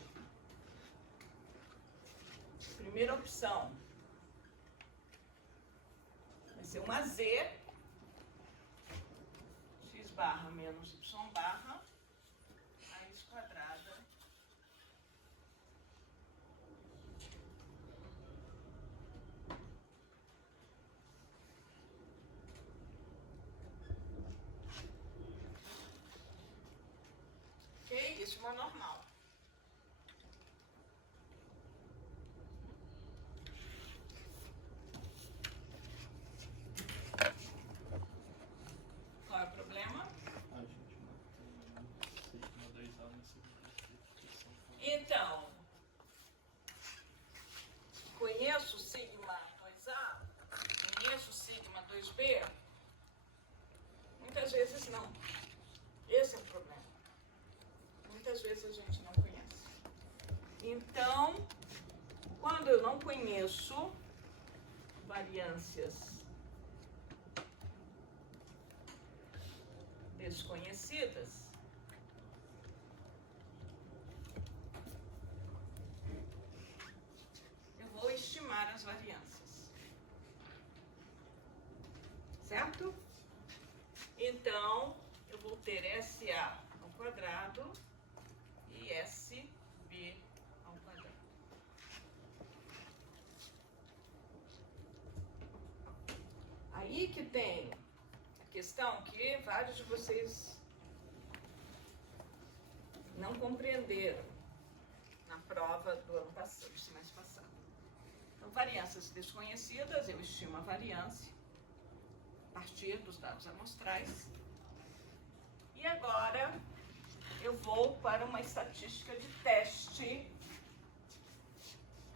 primeira opção, vai ser uma Z, x barra menos y barra, raiz quadrada, ok? Isso é uma normal. Qual é o problema? A gente não tem sigma 2A na segunda expressão. Então, conheço sigma 2A, conheço sigma 2B? Muitas vezes não. Esse é o problema. Muitas vezes a gente não conhece. Então, quando eu não conheço variâncias desconhecidas, eu vou estimar as variâncias. Certo? Então, eu vou ter SA ao quadrado e SB ao quadrado. Aí que tem a questão que vários de vocês não compreenderam na prova do ano passado, do semestre passado. Então, variâncias desconhecidas, eu estimo a variância a partir dos dados amostrais. E agora eu vou para uma estatística de teste.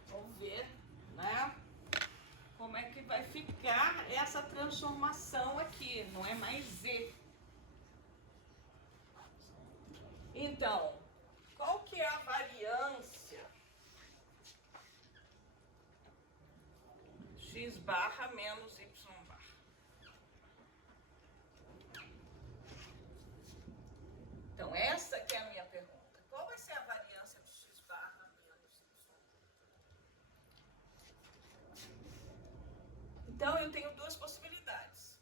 Vamos ver, né? Como é que vai ficar essa transformação aqui, não é mais Z. Então, qual que é a variância x barra menos y barra? Então, essa que é a minha pergunta. Qual vai ser a variância de x barra menos y barra? Então, eu tenho duas possibilidades.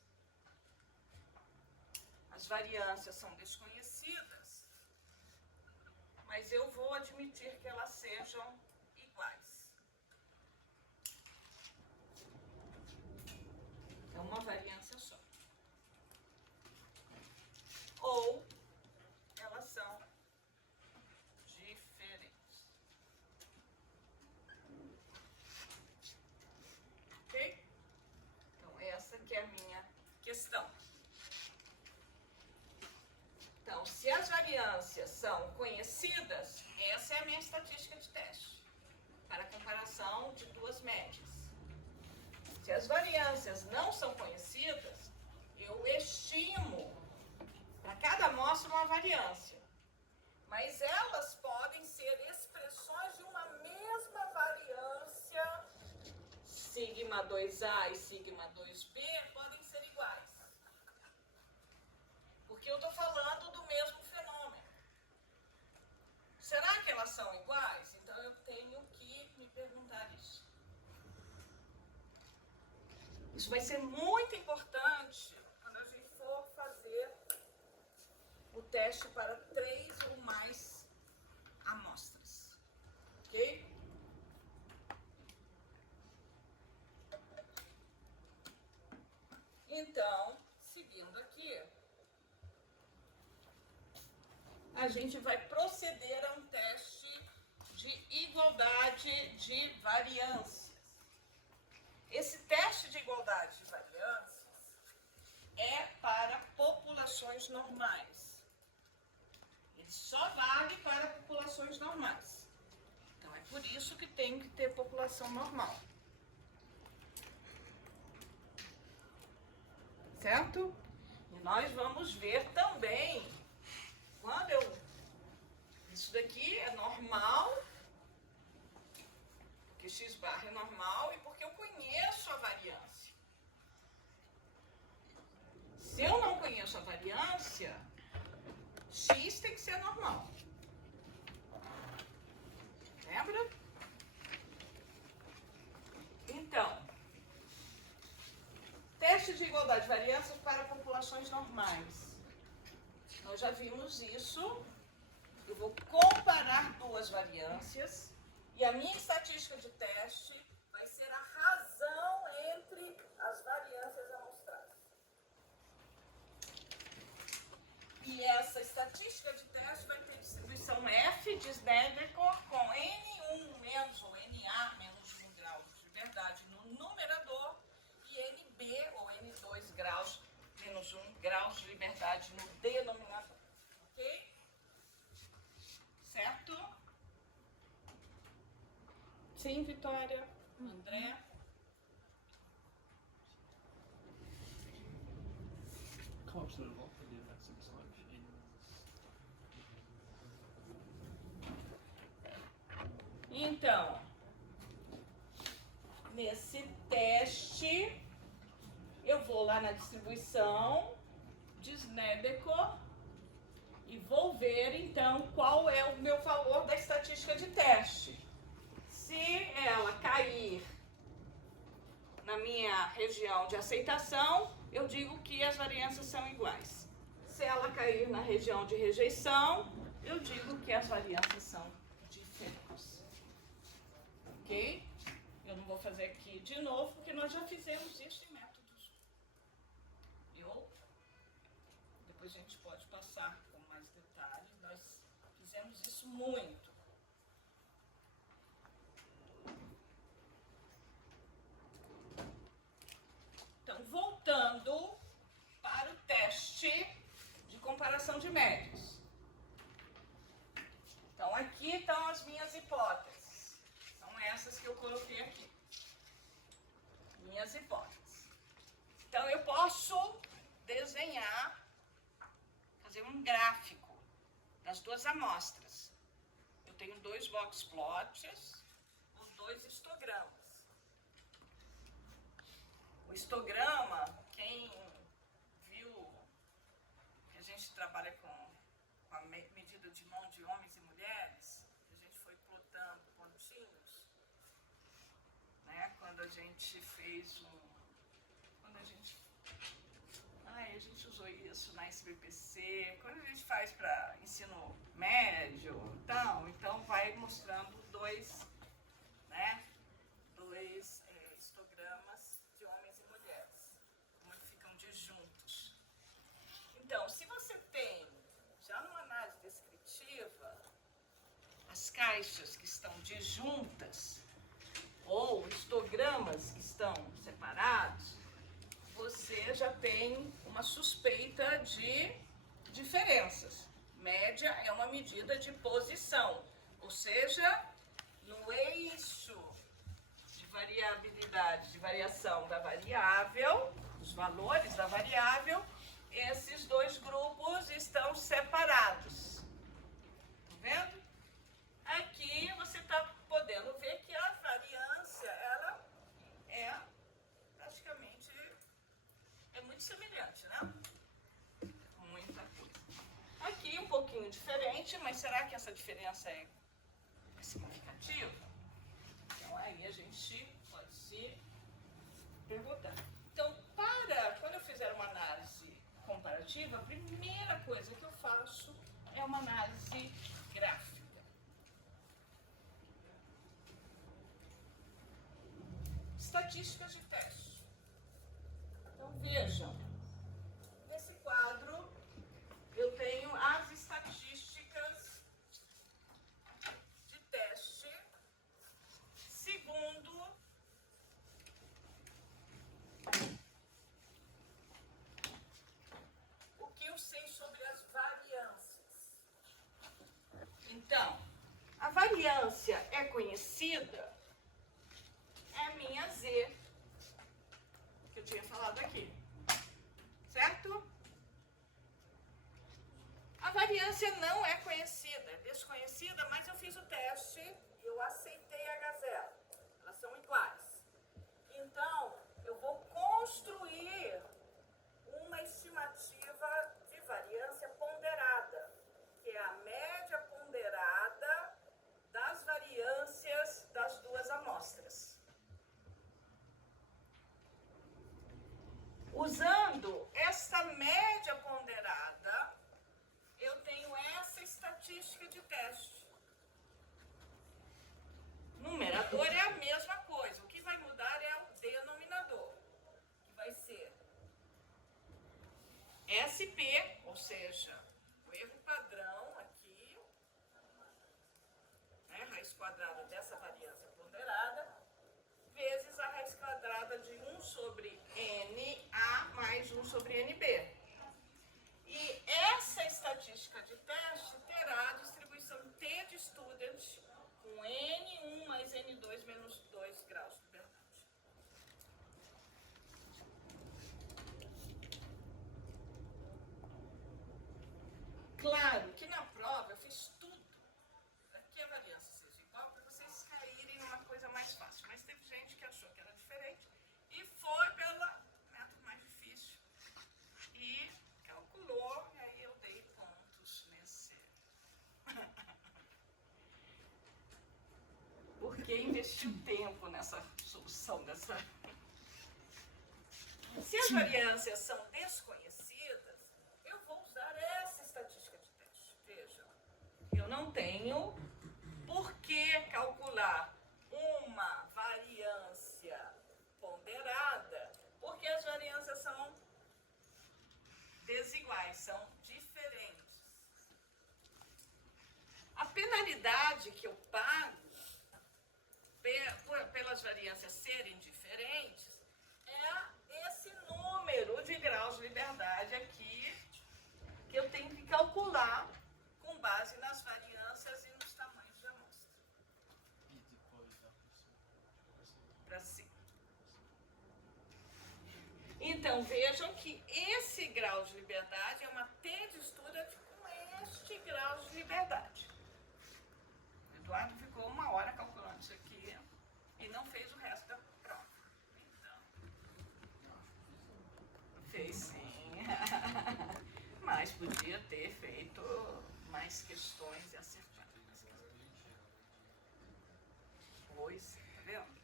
As variâncias são desconhecidas, mas eu vou admitir que elas sejam iguais. É uma variância só. Ou elas são diferentes. Ok? Então, essa que é a minha questão. Então, se as variâncias são conhecidas, essa é a minha estatística de teste, para comparação de duas médias. Se as variâncias não são conhecidas, eu estimo para cada amostra uma variância. Mas elas podem ser expressões de uma mesma sigma 2A e sigma 2B podem ser iguais. Porque eu estou falando do mesmo fenômeno. Será que elas são iguais? Então eu tenho que me perguntar isso. Isso vai ser muito importante quando a gente for fazer o teste para 3 ou mais amostras. Ok? Então, seguindo aqui, a gente vai proceder a um teste de igualdade de variâncias. Esse teste de igualdade de variâncias é para populações normais. Ele só vale para populações normais. Então, é por isso que tem que ter população normal. Certo? E nós vamos ver também, quando isso daqui é normal, porque x barra é normal e porque eu conheço a variância. Se eu não conheço a variância, x tem que ser normal. Lembra? Então, teste de igualdade de variâncias para populações normais. Nós já vimos isso. Eu vou comparar duas variâncias e a minha estatística de teste vai ser a razão entre as variâncias amostradas. E essa estatística de teste vai ter distribuição F de Snedecor com N1 menos ou NA menos 1 grau de liberdade no numerador e NB ou N2 graus menos 1 grau de liberdade no denominador. Ok? Certo? Sim, Vitória? André? Qual a volta de versões Então, nesse teste, eu vou lá na distribuição de Snedecor e vou ver, então, qual é o meu valor da estatística de teste. Se ela cair na minha região de aceitação, eu digo que as variâncias são iguais. Se ela cair na região de rejeição, eu digo que as variâncias são diferentes. Ok? Eu não vou fazer aqui de novo, porque nós já fizemos isso em métodos. Depois a gente pode passar com mais detalhes. Nós fizemos isso muito. Então, voltando para o teste de comparação de médios. Então, aqui estão as minhas hipóteses. São essas que eu coloquei aqui. Minhas hipóteses. Então, eu posso desenhar, fazer um gráfico das duas amostras. Eu tenho 2 box plots, os 2 histogramas. O histograma, quem viu que a gente trabalha com a medida de mão de homens e mulheres, a gente foi plotando pontinhos, né? Quando a gente fez a gente usou isso na SBPC, quando a gente faz para ensino médio, então vai mostrando dois histogramas de homens e mulheres, como eles ficam disjuntos. Então, se você tem, já numa análise descritiva, as caixas que estão disjuntas, ou histogramas que estão separados, você já tem uma suspeita de diferenças. Média é uma medida de posição, ou seja, no eixo de variabilidade, de variação da variável, os valores da variável, esses 2 grupos estão separados. Tá vendo? Aqui você está podendo ver que a variância ela é gente, mas será que essa diferença é significativa? Então aí a gente pode se perguntar. Então, quando eu fizer uma análise comparativa, a primeira coisa que eu faço é uma análise gráfica. Estatísticas de teste. Então vejam, nesse quadro eu tenho as estatísticas de teste segundo o que eu sei sobre as variâncias. Então, a variância é conhecida, é a minha Z, que eu tinha falado aqui, certo? A variância não é conhecida, é desconhecida, mas eu fiz o teste e eu aceitei H0. Elas são iguais. Então, eu vou construir uma estimativa de variância ponderada, que é a média ponderada das variâncias das duas amostras. Usando esta média ponderada, eu tenho essa estatística de teste. Numerador é a mesma coisa. O que vai mudar é o denominador, que vai ser SP, ou seja, o erro padrão aqui, né, raiz quadrada dessa variância ponderada, vezes a raiz quadrada de 1 sobre NA mais 1 sobre NB. E essa estatística de teste terá a distribuição T de student com N1 mais N2 menos 2 graus de liberdade. Claro que na prova eu fiz tudo para que a variância seja igual, para vocês caírem numa coisa mais fácil. Mas teve gente que achou que era diferente e foi pelo método mais difícil e calculou, e aí eu dei pontos nesse. Porque investiu tempo nessa solução dessa. Se as variâncias são desconhecidas, eu vou usar essa estatística de teste. Vejam, eu não tenho por que calcular uma variância ponderada, porque as variâncias são desiguais, são diferentes. A penalidade que eu pago pelas variâncias serem diferentes é esse número de graus de liberdade aqui, que eu tenho que calcular com base nas variâncias e nos tamanhos de amostra. E depois da Para cima. Então, vejam que esse grau de liberdade é uma T de student com este grau de liberdade. O Eduardo ficou 1 hora calculando isso aqui e não fez o resto da prova. Então, fez sim. Mas podia ter feito mais questões e acertado. Pois, tá vendo?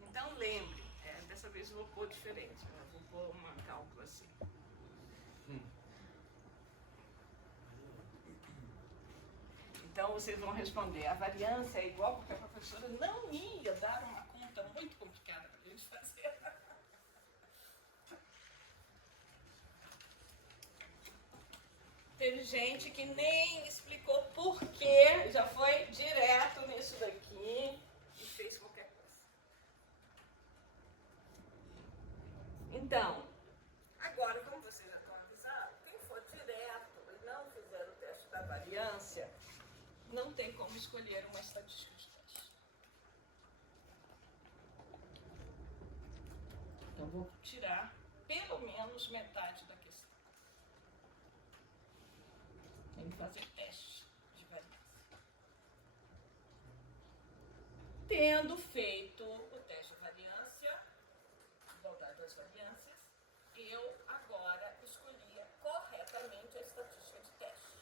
Então, lembre, dessa vez eu vou pôr diferente. Eu vou pôr uma cálculo assim. Então, vocês vão responder, a variância é igual porque a professora não ia dar uma conta muito complicada para a gente fazer. Teve gente que nem explicou por quê, já foi direto nisso daqui e fez qualquer coisa. Então, agora, como vocês já estão avisados, quem for direto e não fizer o teste da variância, não tem como escolher uma estatística de teste. Então, vou tirar pelo menos metade da questão. Tem que fazer teste de variância. Tendo feito o teste de variância, igualdade das variâncias, eu agora escolhia corretamente a estatística de teste.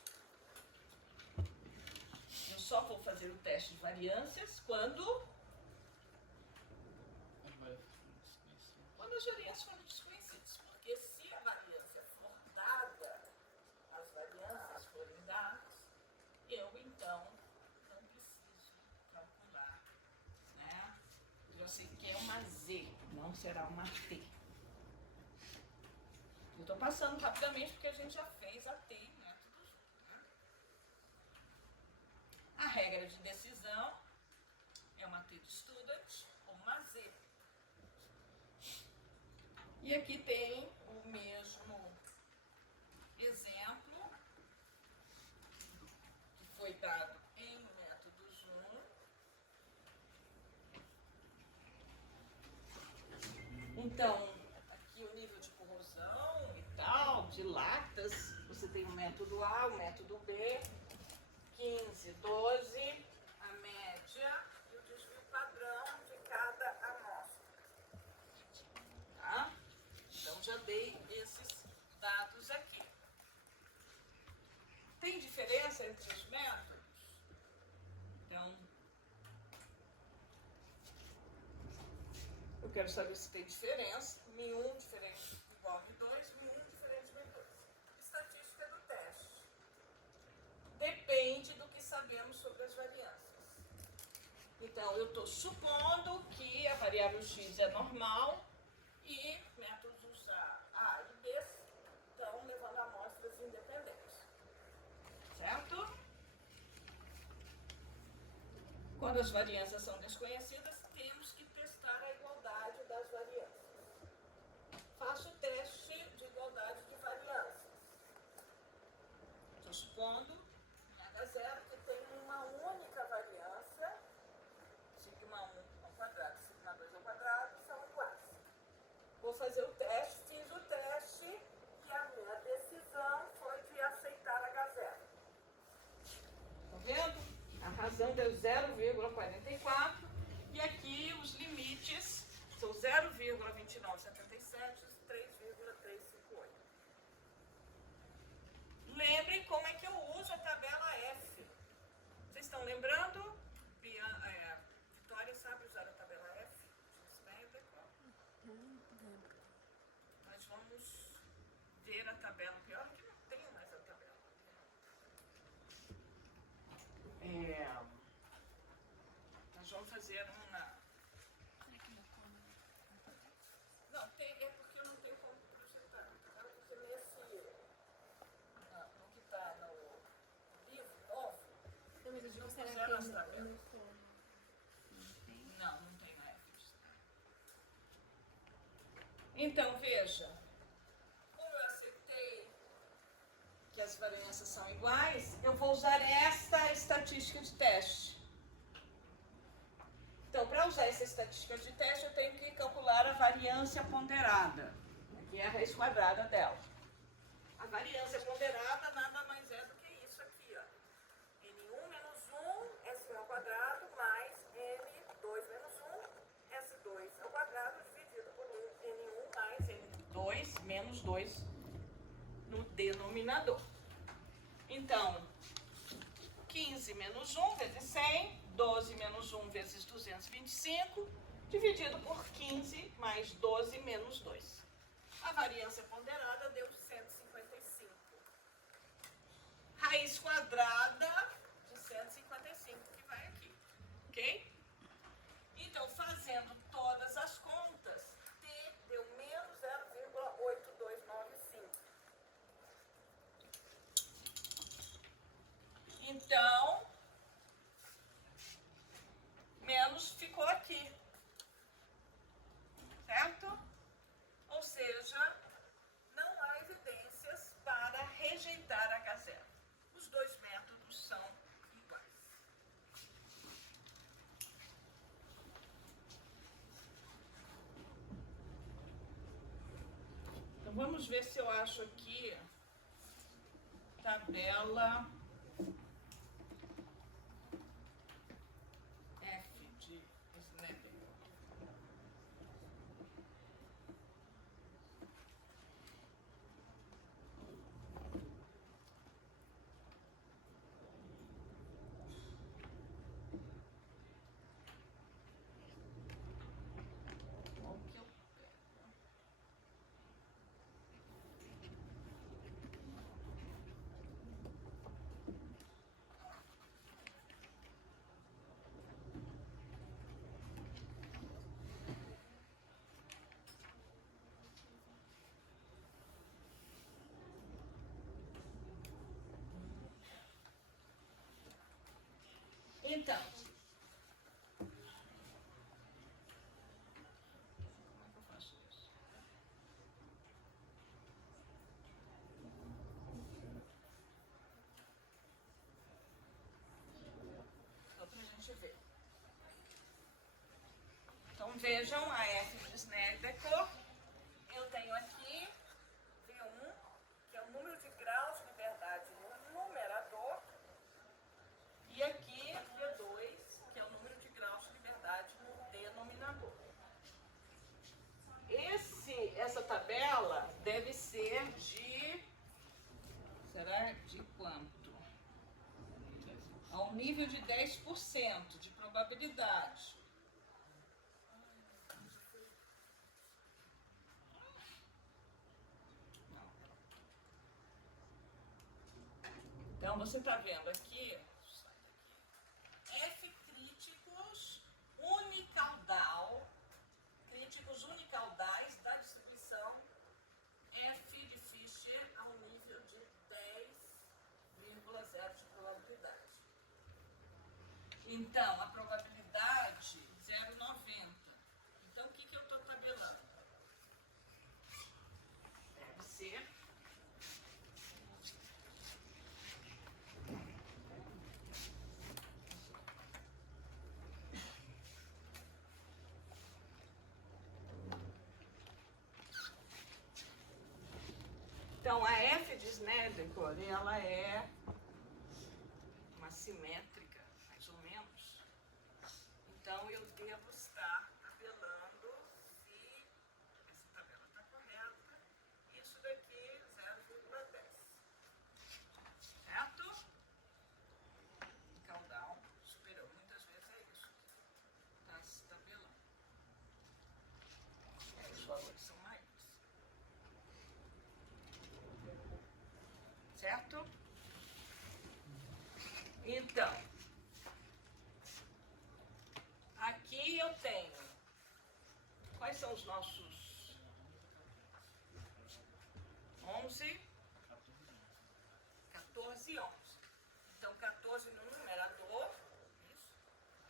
só vou fazer o teste de variâncias quando as variâncias forem desconhecidas. Porque se a variância for dada, as variâncias forem dadas, eu então não preciso calcular, né? Eu sei que é uma Z, não será uma T. Eu estou passando rapidamente porque a gente já fez a T em métodos, né? A regra de decisão é uma T de student ou uma Z. E aqui tem o mesmo exemplo que foi dado em métodos 1. Então, aqui o nível de corrosão e tal, de latas, você tem o método A, o método B, 15, 12, a média e o desvio padrão de cada amostra. Tá? Então, já dei esses dados aqui. Tem diferença entre os métodos? Então, eu quero saber se tem diferença. Mi1 diferente igual a Mi2, Mi1 diferente de Mi2. Estatística do teste. Depende do que sabemos sobre as variâncias. Então, eu estou supondo que a variável x é normal e métodos A e B estão levando amostras independentes. Certo? Quando as variâncias são desconhecidas, temos que testar a igualdade das variâncias. Faço o teste de igualdade de variâncias. Estou supondo, em H0, que tem uma única variância, sigma1 ao quadrado e sigma2 ao quadrado são iguais. Vou fazer o teste, fiz o teste e a minha decisão foi de aceitar H0. Tá vendo? A razão deu 0,44 e aqui os limites são 0,2977 e 3,358. Lembrem como é que eu uso a tabela F. Vocês estão lembrando? Vitória sabe usar a tabela F? Nós vamos ver a tabela. Pior que não tenho mais a tabela. Nós vamos fazer uma... Não, é porque eu não tenho como projetar. Tá? Porque nesse... no que está no livro novo, Não, mas eu eles digo, não será que puseram eu as não tabelas. tô? Não tem? Não tem na F. Então, veja. Como eu aceitei que as variâncias são iguais, eu vou usar esta estatística de teste. Então, para usar essa estatística de teste, eu tenho que calcular a variância ponderada. Aqui é a raiz quadrada dela. A variância ponderada nada mais é do que isso aqui, ó. N1 menos 1, S1 ao quadrado, mais N2 menos 1, S2 ao quadrado, dividido por N1 mais N2 menos 2 no denominador. Então, 15 menos 1 vezes 100, 12 menos 1 vezes 225, dividido por 15 mais 12 menos 2. A variância ponderada deu 155. Raiz quadrada de 155 que vai aqui, ok? Então, fazendo todas as contas, T deu menos 0,8295. Então, menos ficou aqui, certo? Ou seja, não há evidências para rejeitar H0. Os dois métodos são iguais. Então, vamos ver se eu acho aqui tabela F de Snellen. Então, só pra gente ver. Então vejam a F de Snedeker. Eu tenho aqui V1, que é o número de graus de liberdade no numerador, e aqui V2, que é o número de graus de liberdade no denominador. Essa tabela deve ser de... será de quanto? Ao nível de 10% de probabilidade. Então, você está vendo aqui, F críticos unicaudais da distribuição F de Fischer ao nível de 10,0 de probabilidade. Então, a probabilidade 0,90. Então, o que eu estou tabelando? Deve ser... Então, a F de Snedeker, ela é uma simétrica, mais ou menos. Então, eu devo estar tabelando se essa tabela está correta. Isso daqui, 0,10. Certo? Caudal superior. Muitas vezes é isso. Está se tabelando. Os valores são maiores. Certo? Então, aqui eu tenho, quais são os nossos 11, 14 e 11. Então, 14 no numerador,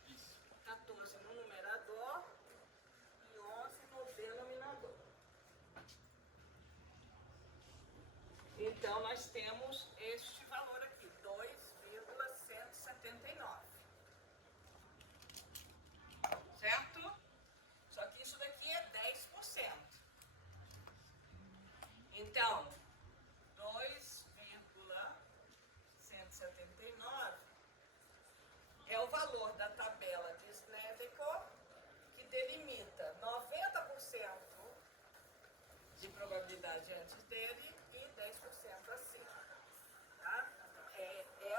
isso? 14 no numerador e 11 no denominador. Então, nós temos este valor aqui, 2,179. Certo? Só que isso daqui é 10%. Então, 2,179 é o valor da tabela de Snedeker que delimita 90% de probabilidade antes dele e 10% acima. Tá?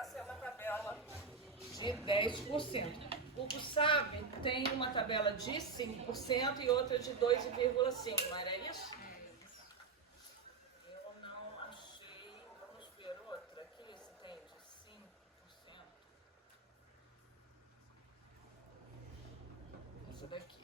Essa é uma tabela de 10%. O SAB tem uma tabela de 5% e outra de 2,5%, não era isso? Eu não achei. Vamos ver outra aqui, se tem de 5%. Essa daqui.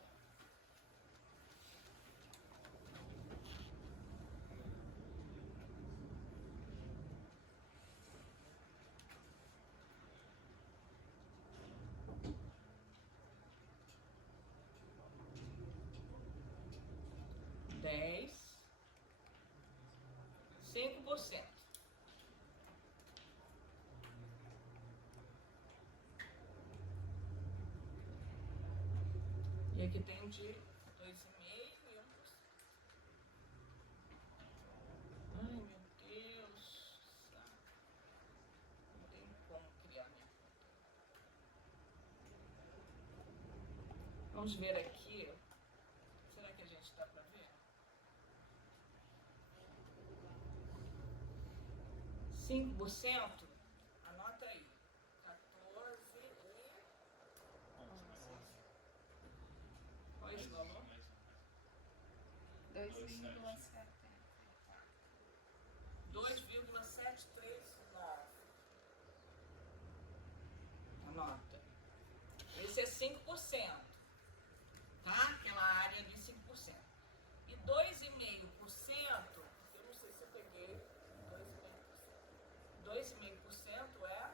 Dez, 5%. E aqui tem um de 2,5% e 1%. Ai, meu Deus. Não tem como criar minha conta. Vamos ver aqui. Será que a gente dá para ver? 5%, anota aí. 14 e... Qual é esse valor? 2,739. Anota. Esse é 5%. Tá? Aquela área de 5%. E 2,5%, eu não sei se eu peguei 2,5%. 2,5% é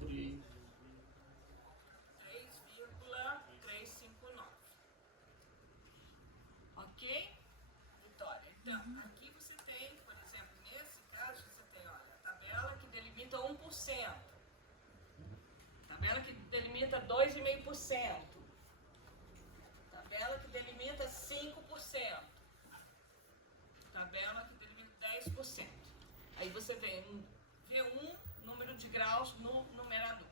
3,359. Ok? Vitória. Então, aqui você tem, por exemplo, nesse caso, você tem, olha, a tabela que delimita 1%. Tabela que delimita 2,5%. Tabela que delimita 5%. Tabela que delimita 10%. Aí você vê V1, número de graus no numerador.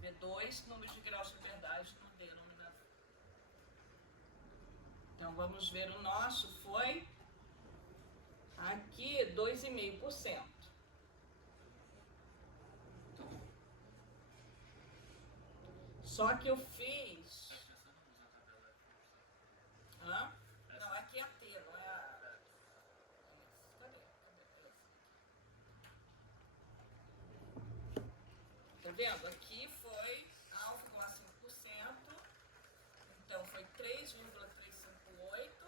V2, número de graus de liberdade no denominador. Então vamos ver, o nosso foi aqui 2,5%. Só que eu fiz. Hã? Não, aqui é a T, não é a. Cadê? Tá vendo? Aqui foi a 1,5%. Então foi 3,358.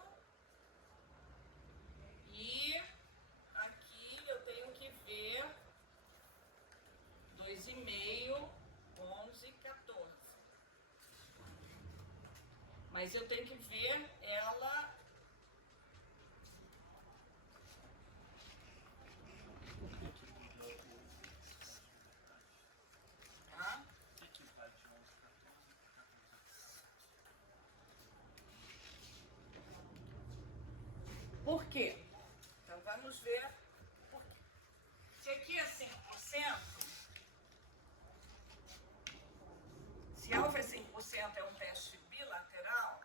E aqui eu tenho que ver 2,5, 11, 14. Mas eu tenho que ver ela. Tá? Por quê? Então vamos ver por quê. Se aqui é 5%, se alfa é 5%, é um teste bilateral,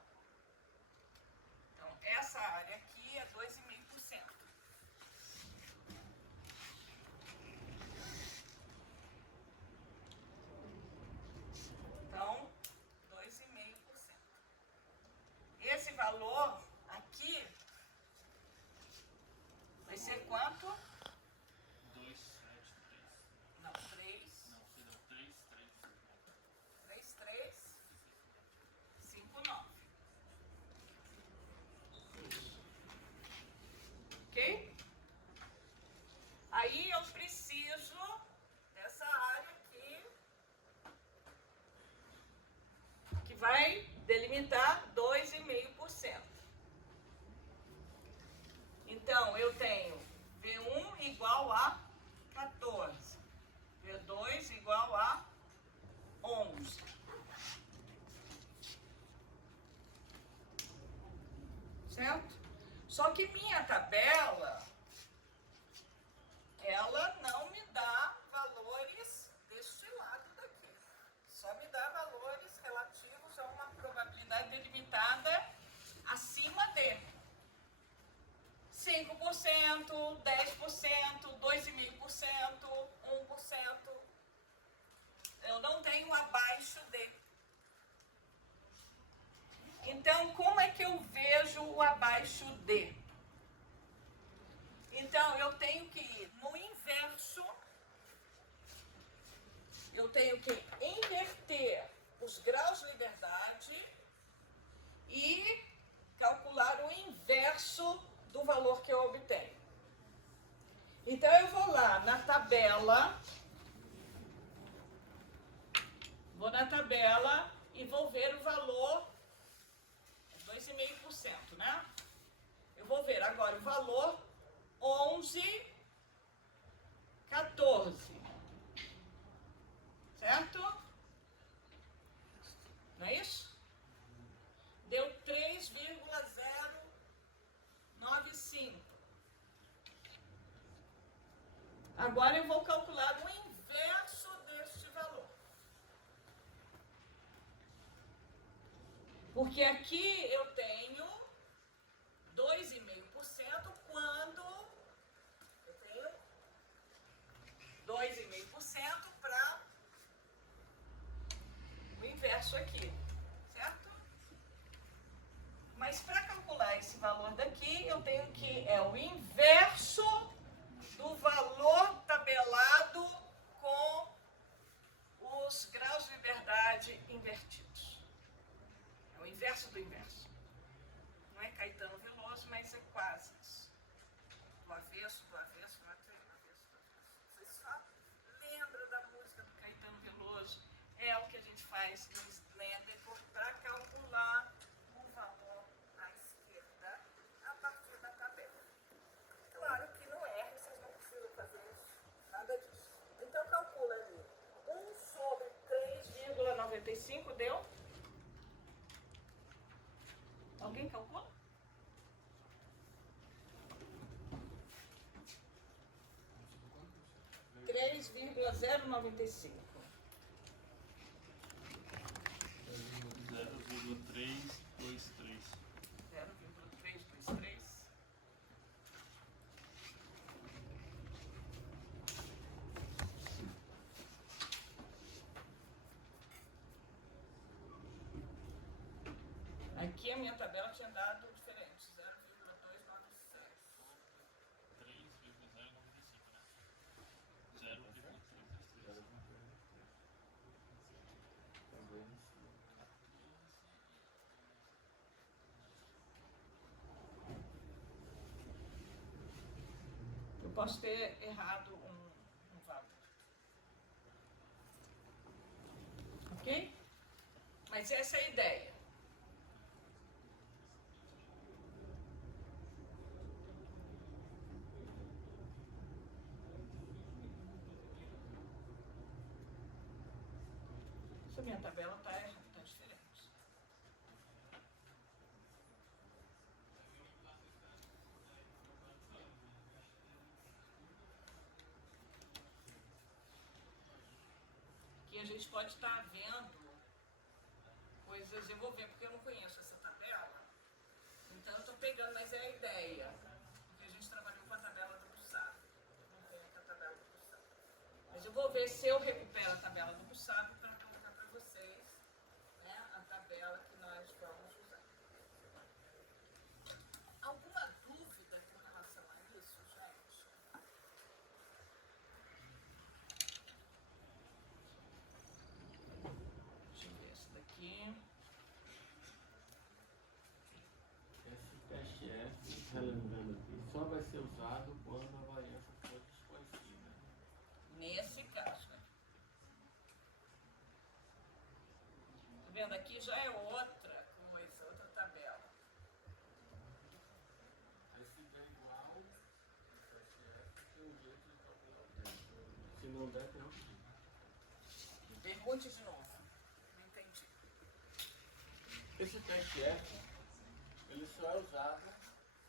então essa área aqui é 2,5%. Então, 2,5%. Esse valor aqui vai ser quanto? 273. Não, 3, Não, serão 59. Ok? Aí eu preciso dessa área aqui, que vai delimitar 2,5%. Então, eu tenho V1 igual a 14. V2 igual a 11. Certo? Só que minha tabela, ela não me dá valores deste lado daqui. Só me dá valores relativos a uma probabilidade delimitada acima de 5%, 10%, 2,5%, 1%. Eu não tenho abaixo de. Então, como é que eu vejo o abaixo de? Então, eu tenho que ir no inverso. Eu tenho que inverter os graus de liberdade e calcular o inverso do valor que eu obtenho. Então, eu vou lá na tabela, e vou ver o valor, 2,5%, né? Eu vou ver agora o valor 11, 14. Certo? Não é isso? Deu 3,095. Agora eu vou calcular o inverso deste valor. Porque aqui eu tenho 2,5% quando eu tenho 2,5% para o inverso aqui, certo? Mas para calcular esse valor daqui, eu tenho que o inverso do valor tabelado com os graus de liberdade invertidos. É o inverso do inverso. Não é Caetano Veloso, mas é quase isso. Do avesso, do avesso, do avesso, do avesso. Você só lembra da música do Caetano faz no Snedeker para calcular o valor à esquerda a partir da tabela. Claro que no R vocês não precisam fazer nada disso. Então calcula ali 1 sobre 3,95 deu? Alguém calcula? 3,095. 0,323. 0,323. Aqui a minha tabela tinha dado diferente, 0,297. 3,095, né? 0,323. Eu posso ter errado um valor. Ok? Mas essa é a ideia. Essa minha tabela está diferente. Aqui a gente pode estar vendo coisas, eu vou ver porque eu não conheço essa tabela. Então eu estou pegando, mas é a ideia. Porque a gente trabalhou com a tabela do Bussab. Não tem aqui a tabela do Bussab. Mas eu vou ver se eu recupero a tabela do Bussab para colocar para vocês, né, a tabela que nós vamos usar. Alguma dúvida com relação a isso, gente? Deixa eu ver esse daqui. Esse teste F, relembrando aqui, só vai ser usado quando a variância for desconhecida. Nesse caso, né? Tá vendo? Aqui já é outra coisa, outra tabela. Aí se der igual, teste F tem um jeito de calcular o tempo. Se não der, tem outro jeito. Pergunte de novo. Não entendi. Esse teste F, ele só é usado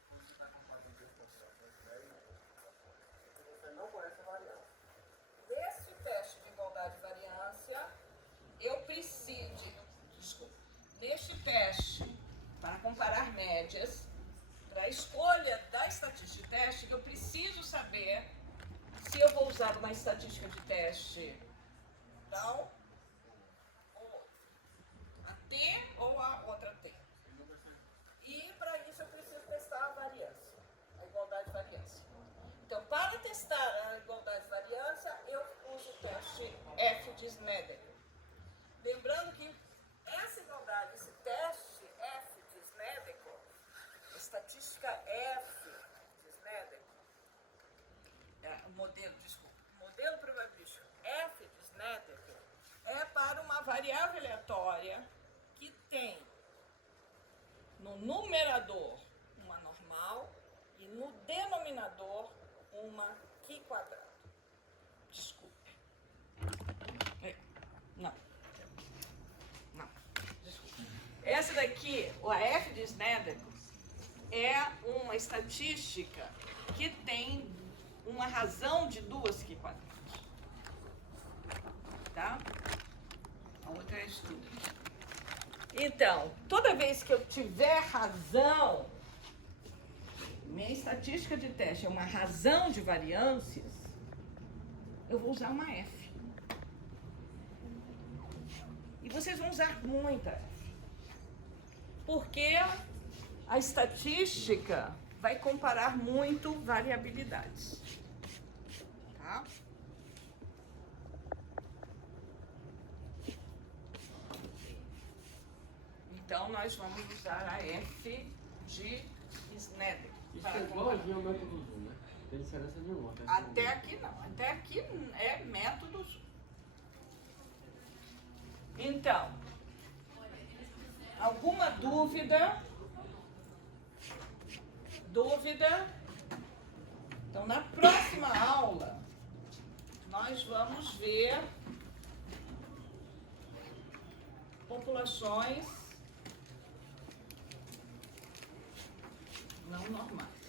quando você está comparando dois contratos, né? E você não conhece a variância. Nesse teste de igualdade e variância, eu preciso, neste teste, para comparar médias, para a escolha da estatística de teste, eu preciso saber se eu vou usar uma estatística de teste tal, ou a T ou a outra T. E para isso eu preciso testar a variância, a igualdade e variância. Então, para testar a igualdade e variância, eu uso o teste F de Snedeker. Lembrando que essa igualdade, esse teste F de Snedeker, a estatística F de Snedeker, o modelo probabilístico F de Snedeker é para uma variável aleatória que tem no numerador uma normal e no denominador uma Q quadrado. Desculpe. Não. Desculpe. Essa daqui, o F de Snedeker, é uma estatística que tem uma razão de duas Q quadrados. Tá? A outra é estudo. Então, toda vez que eu tiver razão, minha estatística de teste é uma razão de variâncias, eu vou usar uma F. E vocês vão usar muita F. Porque a estatística vai comparar muito variabilidades. Tá? Então, nós vamos usar a F de Snedeker. Isso é igualzinho ao método Zoom, né? Não tem diferença nenhuma. Até aqui não. Até aqui é métodos. Então, alguma dúvida? Dúvida? Então, na próxima aula, nós vamos ver populações não normais.